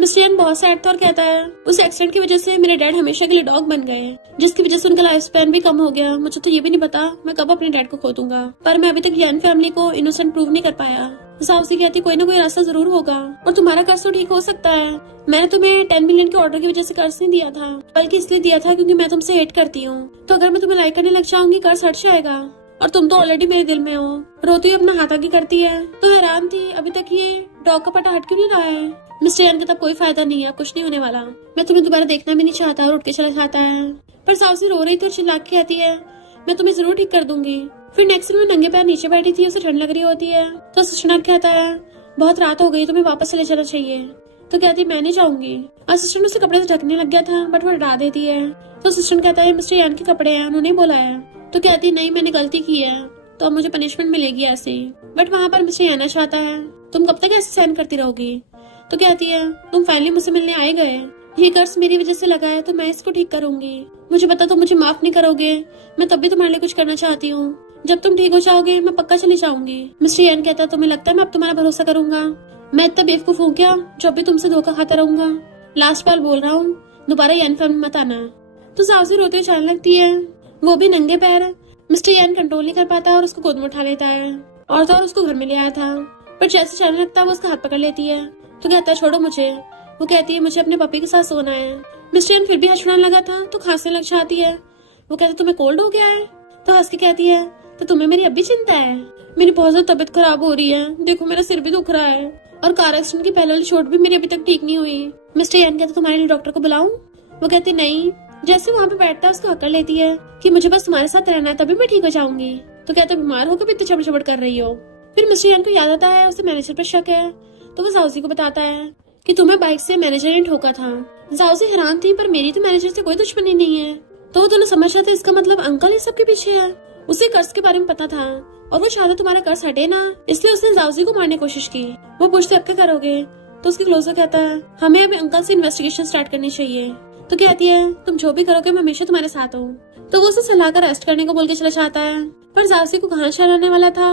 मिस्टर यान बहुत सैड था और कहता है उस एक्सीडेंट की वजह से मेरे डैड हमेशा के लिए डॉग बन गए, जिसकी वजह से उनका लाइफ स्पैन भी कम हो गया। मुझे तो ये भी नहीं पता मैं कब अपने डैड को खो दूंगा, पर मैं अभी तक यान फैमिली को इनोसेंट प्रूव नहीं कर पाया। साउसी कहती कोई ना कोई रास्ता जरूर होगा और तुम्हारा कर्ज तो ठीक हो सकता है। मैंने तुम्हें 10 मिलियन के ऑर्डर की वजह से कर्ज नहीं दिया था, बल्कि इसलिए दिया था क्योंकि मैं तुमसे हेट करती हूँ, तो अगर मैं तुम्हें लाइक करने लग जाऊंगी कर्ज हट जाएगा। और तुम तो ऑलरेडी मेरे दिल में हो। रोती हुई अपना हाथ आगे करती है। तो हैरान थी अभी तक ये डॉग का पटा हट क्यों नहीं रहा है। मिस्टर यान का तब कोई फायदा नहीं है, कुछ नहीं होने वाला, मैं तुम्हें दोबारा देखना भी नहीं चाहता, और उठ के चला जाता है। पर साउसी रो रही थी और चिल्ला के कहती है मैं तुम्हें जरूर ठीक कर दूंगी। फिर नेक्स्ट दिन नंगे पैर नीचे बैठी थी, उसे ठंड लग रही होती है। तो असिस्टेंट कहता है बहुत रात हो गई, तुम्हें वापस चले जाना चाहिए। तो कहती है मैं नहीं जाऊंगी। असिस्टेंट उसे कपड़े से ढकने लग गया था, बट वो हटा देती है। तो असिस्टेंट कहता है मिस्टर यान के कपड़े हैं, उन्होंने बोला है। तो कहती नहीं मैंने गलती की है, तो अब मुझे पनिशमेंट मिलेगी ऐसे ही। बट वहाँ पर मिस्टर याना चाहता है तुम कब तक ऐसे सहन करती रहोगी। तो कहती है तुम फाइनली मुझसे मिलने आए गए, ये कर्ज मेरी वजह से लगा है, तो मैं इसको ठीक करूंगी। मुझे पता तो मुझे माफ नहीं करोगे, मैं तब भी तुम्हारे लिए कुछ करना चाहती हूँ। जब तुम ठीक हो जाओगे मैं पक्का चली जाऊंगी। मिस्टर यान कहता है तुम्हें लगता है मैं अब तुम्हारा भरोसा करूंगा? मैं इतना बेवकूफ हूँ क्या जो अब भी तुमसे धोखा खाता रहूंगा? लास्ट बार बोल रहा हूँ, दोबारा यान फैमिली मत आना। तो साउसी रोते हुए जाने लगती है, वो भी नंगे पैर। मिस्टर यान कंट्रोल नहीं कर पाता और उसको गोद में उठा लेता है, और तो और उसको घर में ले आया था। पर जैसे चलने लगता है वो उसका हाथ पकड़ लेती है। तो कहता है छोड़ो मुझे। वो कहती है मुझे अपने पपी के साथ सोना है। मिस्टर यान फिर भी हंसने लगा था तो खांसने लग जाती है। वो कहते तुम्हें कोल्ड हो गया है? तो हंस के कहती है तो तुम्हें मेरी अब भी चिंता है? मेरी बहुत ज्यादा तबीयत खराब हो रही है, देखो मेरा सिर भी दुख रहा है, और कार एक्सीडेंट की पहले वाली चोट भी मेरी अभी तक ठीक नहीं हुई। मिस्टर यान कहते तुम्हारे लिए डॉक्टर को बुलाऊं? वो कहती नहीं। जैसे वहाँ पे बैठता है उसको हक कर लेती है कि मुझे बस तुम्हारे साथ रहना है, तभी मैं ठीक हो जाऊंगी। तो कहते बीमार होकर भी इतनी चबड़ चबड़ कर रही हो। फिर मिस्टर यान को याद आता है उसे मैनेजर पर शक है, तो वो साउसी को बताता है कि तुम्हें बाइक से मैनेजर ने ठोका था। साउसी हैरान थी, पर मेरी तो मैनेजर से कोई दुश्मनी नहीं है। तो वो दोनों समझ जाते इसका मतलब अंकल इस सब के पीछे है। उसे कर्ज के बारे में पता था और वो चाहता तुम्हारा कर्ज हटे ना, इसलिए उसने जाउजी को मारने की कोशिश की। वो पूछते अब क्या करोगे? तो उसकी क्लोजर कहता है हमें अभी अंकल से इन्वेस्टिगेशन स्टार्ट करनी चाहिए। तो कहती है तुम जो भी करोगे मैं हमेशा तुम्हारे साथ हूँ। तो वो उसे सलाह कर अरेस्ट करने को बोल के चला जाता है, पर जाउजी को कहाँ शहराने वाला था,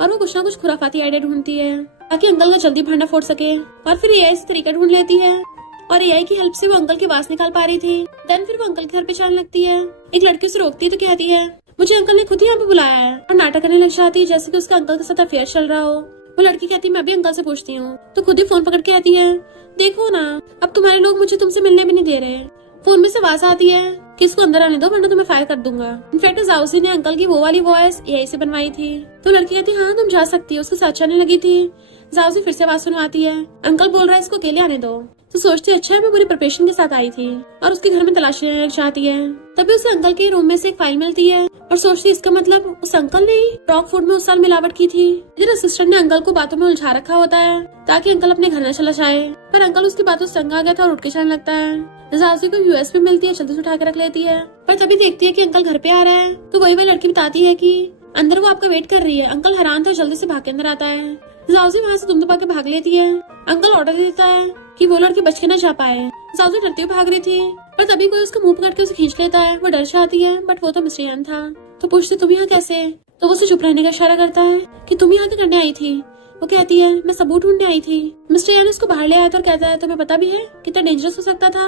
और वो कुछ ना कुछ खुराफाती आइडिया ढूंढती है ताकि अंकल का जल्दी भांडा फोड़ सके। और फिर एआई से तरीका ढूंढ लेती है, और एआई की हेल्प से वो अंकल की आवाज निकाल पा रही थी। देन फिर वो अंकल के घर पे जाने लगती है। एक लड़की उसे रोकती है तो कहती है मुझे अंकल ने खुद ही यहाँ पे बुलाया है, और नाटक करने लग जाती है जैसे कि उसका अंकल के साथ अफेयर चल रहा हो। वो लड़की कहती है मैं भी अंकल से पूछती हूँ। तो खुद ही फोन पकड़ के कहती है देखो ना अब तुम्हारे लोग मुझे तुमसे मिलने भी नहीं दे रहे। फोन में से आवाज आती है कि इसको अंदर आने दो वरना तुम्हें फायर कर दूंगा। इनफैक्ट जाउसी ने अंकल की वो वाली वॉइस एआई से बनवाई थी। तो लड़की कहती है हाँ तुम जा सकती हो, उसको सच आने लगी थी। जाउसी फिर से आवाज सुनवाती है अंकल बोल रहा है इसको अकेले आने दो। तो सोचती अच्छा है मैं पूरी प्रिपरेशन के साथ आई थी, और उसके घर में तलाशी लेने लग जाती है। तभी उसे अंकल के रूम में से एक फाइल मिलती है और सोचती इसका मतलब उस अंकल ने डॉग फूड में उस साल मिलावट की थी। इधर असिस्टेंट ने अंकल को बातों में उलझा रखा होता है ताकि अंकल अपने घर न चला जाए, पर अंकल उसकी बातों से तंग आ गया था और उठ के जाने लगता है। जाउसी को यूएस में मिलती है, जल्दी से उठा के रख लेती है, पर तभी देखती है कि अंकल घर पे आ रहा है। तो वही लड़की बताती है कि अंदर वो आपका वेट कर रही है। अंकल हैरान था, जल्दी से भाग के अंदर आता है। जाउसी वहाँ से दुम दुबा के भाग लेती है। अंकल ऑर्डर देता है कि वो लड़की बच के न जा पाए। जाउसी डरती हुई भाग रही थी, पर तभी कोई उसका मुंह पकड़ के उसे खींच लेता है। वो डर जाती है, बट वो तो मिस्टर यान था। तो पूछती तुम यहाँ कैसे? तो वो उसे चुप रहने का इशारा करता है कि तुम यहाँ क्या करने आई थी। वो कहती है मैं सबूत ढूंढने आई थी। मिस्टर यान उसको बाहर ले आया था और कहता है तुम्हें पता भी है कितना डेंजरस हो सकता था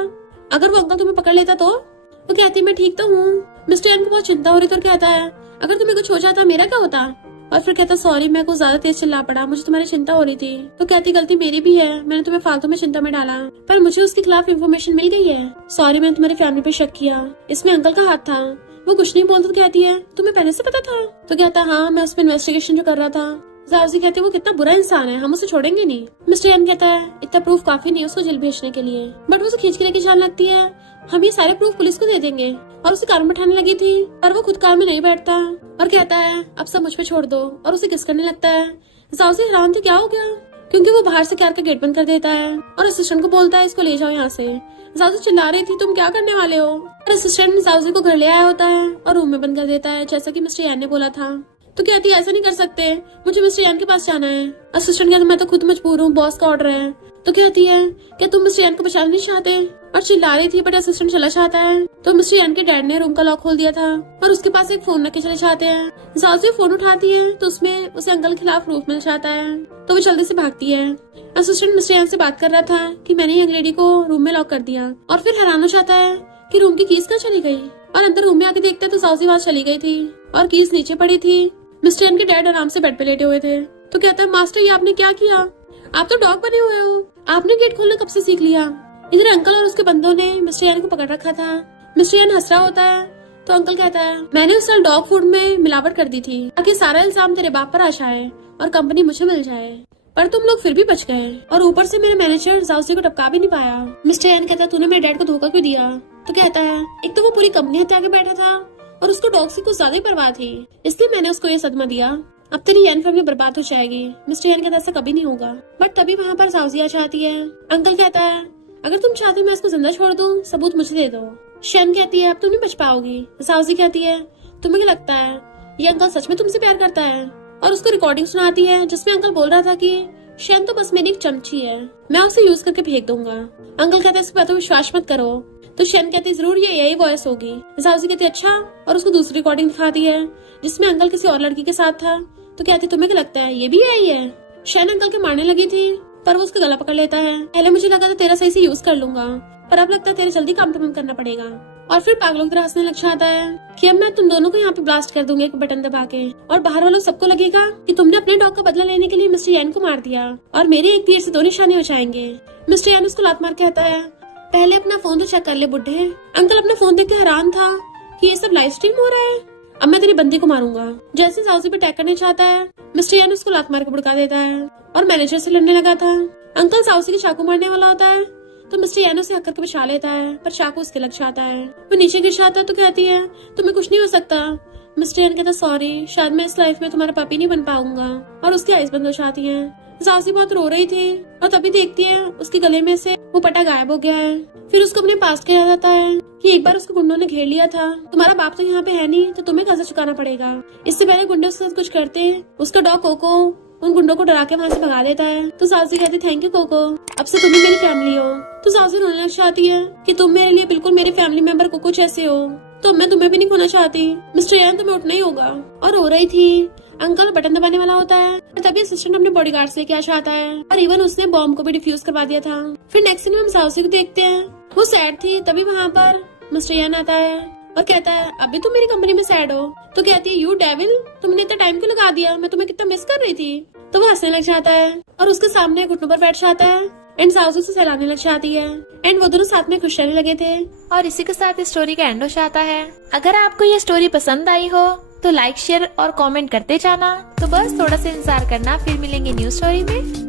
अगर वो अंकल तुम्हें पकड़ लेता तो? वो कहती है मैं ठीक तो हूँ। मिस्टर यान को बहुत चिंता हो रही थी और कहता है अगर तुम्हें कुछ हो जाता मेरा क्या होता? और फिर कहता सॉरी मैं कुछ ज्यादा तेज चिल्ला पड़ा, मुझे तुम्हारी चिंता हो रही थी। तो कहती गलती मेरी भी है, मैंने तुम्हें फालतू में चिंता में डाला, पर मुझे उसके खिलाफ इन्फॉर्मेशन मिल गई है। सॉरी मैंने तुम्हारी फैमिली पे शक किया, इसमें अंकल का हाथ था। वो कुछ नहीं बोलती तो कहती है तुम्हें पहले से पता था? तो कहता हाँ मैं उस पर इन्वेस्टिगेशन जो कर रहा था। जाउसी कहती है वो कितना बुरा इंसान है, हम उसे छोड़ेंगे नहीं। मिस्टर यान कहता है इतना प्रूफ काफी नहीं उसको जेल भेजने के लिए, बट वो उसे खींच के लेके जाने लगती है। हम ये सारे प्रूफ पुलिस को दे देंगे। और उसे कार में बैठाने लगी थी, पर वो खुद कार में नहीं बैठता और कहता है अब सब मुझ पे छोड़ दो, और उसे किस करने लगता है। जाउसी हैरान थी क्या हो गया, क्योंकि वो बाहर से कार का गेट बंद कर देता है और असिस्टेंट को बोलता है इसको ले जाओ यहाँ से। जाउसी चिल्ला रही थी तुम क्या करने वाले हो, और असिस्टेंट जाउसी को घर ले आया होता है और रूम में बंद कर देता है जैसा कि मिस्टर यान ने बोला था। तो कहती है ऐसा नहीं कर सकते, मुझे मिस्टर यान के पास जाना है। असिस्टेंट कहता मैं तो खुद मजबूर हूँ, बॉस का ऑर्डर है। तो कहती है क्या तुम मिस्टर यान को बचाना नहीं चाहते, और चिल्ला रही थी बट असिस्टेंट चला जाता है। तो मिस्टर यान के डैड ने रूम का लॉक खोल दिया था और उसके पास एक फोन रखे चले जाते हैं। जाउसी फोन उठाती है तो उसमें उसे अंकल के खिलाफ प्रूफ मिल जाता है, तो वो जल्दी से भागती है। असिस्टेंट मिस्टर यान से बात कर रहा था कि मैंने यंग लेडी को रूम में लॉक कर दिया, और फिर हैरान हो जाता है कि रूम की कीज कहाँ चली गई, और अंदर रूम में आके देखते तो जाउसी वहां चली गई थी और कीज नीचे पड़ी थी। मिस्टर यान के डैड आराम से बेड पे लेटे हुए थे। तो कहता है मास्टर ये आपने क्या किया, आप तो डॉग बने हुए हो, आपने गेट खोलना कब से सीख लिया। इधर अंकल और उसके बंदों ने मिस्टर यान को पकड़ रखा था। मिस्टर यान हंस रहा होता है तो अंकल कहता है मैंने उस साल डॉग फूड में मिलावट कर दी थी ताकि सारा इल्जाम तेरे बाप पर आ जाए और कंपनी मुझे मिल जाए, पर तुम लोग फिर भी बच गए और ऊपर से मेरे मैनेजर जाउसी को टपका भी नहीं पाया। मिस्टर एन कहता है तूने मेरे डैड को धोखा क्यों दिया? तो कहता है एक तो वो पूरी कंपनी हत्या के बैठा था और उसको डॉग से कुछ ज्यादा ही परवाह थी, इसलिए मैंने उसको ये सदमा दिया। अब तेरी एन फैमिली बर्बाद हो जाएगी। मिस्टर एन कहता ऐसा कभी नहीं होगा, बट तभी वहाँ पर साउजिया चाहती है। अंकल कहता है अगर तुम चाहते हो मैं इसको जिंदा छोड़ दूं, सबूत मुझे दे दो। शन कहती है अब तुम नहीं बच पाओगी। साउजी कहती है तुम्हें क्या लगता है ये अंकल सच में तुमसे प्यार करता है? और उसको रिकॉर्डिंग सुनाती है जिसमें अंकल बोल रहा था कि शन तो बस मेरी एक चमची है, मैं उसे यूज करके फेंक दूंगा। अंकल कहता है इस पर तो विश्वास मत करो। तो शन कहती है जरूर ये यही वॉइस होगी। साउजी कहती है अच्छा, और उसको दूसरी रिकॉर्डिंग दिखाती है जिसमें अंकल किसी और लड़की के साथ था। तो कहती तुम्हें क्या लगता है ये भी यही है? शन अंकल के मारने लगी थी पर वो उसका गला पकड़ लेता है। पहले मुझे लगा था तेरा सही से यूज कर लूंगा, पर अब लगता है तेरे जल्दी काम तमाम करना पड़ेगा। और फिर पागलों की तरह हंसने लग जाता है कि अब मैं तुम दोनों को यहाँ पे ब्लास्ट कर दूंगी एक बटन दबा के, और बाहर वालों सबको लगेगा कि तुमने अपने डॉग का बदला लेने के लिए मिस्टर यान को मार दिया और मेरे एक तीर से 2 निशाने हो जाएंगे। मिस्टर यान उसको लात मार कहता है पहले अपना फोन तो चेक कर ले बुड्ढे। अंकल अपना फोन देख के हैरान था कि ये सब लाइव स्ट्रीम हो रहा है, अब मैं तेरी बंदी को मारूंगा। जैसे साउजी पे अटैक करने चाहता है मिस्टर यान उसको लात मार के भड़का देता है और मैनेजर से लड़ने लगा था। अंकल साउजी की चाकू मारने वाला होता है तो मिस्टर यानो से हक करके बचा लेता है, पर चाकू उसके लग जाता है। वो नीचे गिर जाता है तो कहती है तुम्हें कुछ नहीं हो सकता। मिस्टर यान कहता सॉरी, शायद मैं इस लाइफ में तुम्हारा पपी नहीं बन पाऊंगा, और उसकी आइज बंद हो जाती है। साउजी बहुत रो रही थी और तभी देखती है उसके गले में से वो पटा गायब हो गया है। फिर उसको अपने पास कहा जाता है कि एक बार उसको गुंडों ने घेर लिया था, तुम्हारा बाप तो यहाँ पे है नहीं तो तुम्हें कर्जा चुकाना पड़ेगा। इससे पहले गुंडे उसके साथ कुछ करते, उसका डॉग कोको उन गुंडों को डरा के वहाँ से भगा देता है। तो साउजी कहती थैंक यू कोको, अब से तुम ही मेरी फैमिली हो। तो साउजी रोने लग जाती है कि तुम मेरे लिए बिल्कुल मेरे फैमिली मेंबर कोको जैसे हो, तो मैं तुम्हें भी नहीं खोना चाहती। मिस्टर यान तुम्हें उठना ही होगा। और रो रही थी। अंकल बटन दबाने वाला होता है तभी असिस्टेंट अपने बॉडीगार्ड से लेके आ जाता है और इवन उसने बॉम्ब को भी डिफ्यूज करवा दिया था। फिर नेक्स्ट सीन में हम साउजी को देखते हैं, वो सैड थी। तभी वहाँ पर मिस्टर यान आता है और कहता है अभी तुम मेरी कंपनी में सैड हो? तो कहती है यू डेविल, तुमने इतना टाइम क्यों लगा दिया, मैं तुम्हें कितना मिस कर रही थी। तो वो हंसने लग जाता है और उसके सामने घुटनों पर बैठ जाता है एंड साउजी से सहलाने लग जाती है एंड वो दोनों साथ में खुश रहने लगे थे। और इसी के साथ इस स्टोरी का एंड हो जाता है। अगर आपको ये स्टोरी पसंद आई हो तो लाइक शेयर और कमेंट करते जाना। तो बस थोड़ा सा इंतजार करना, फिर मिलेंगे न्यू स्टोरी में।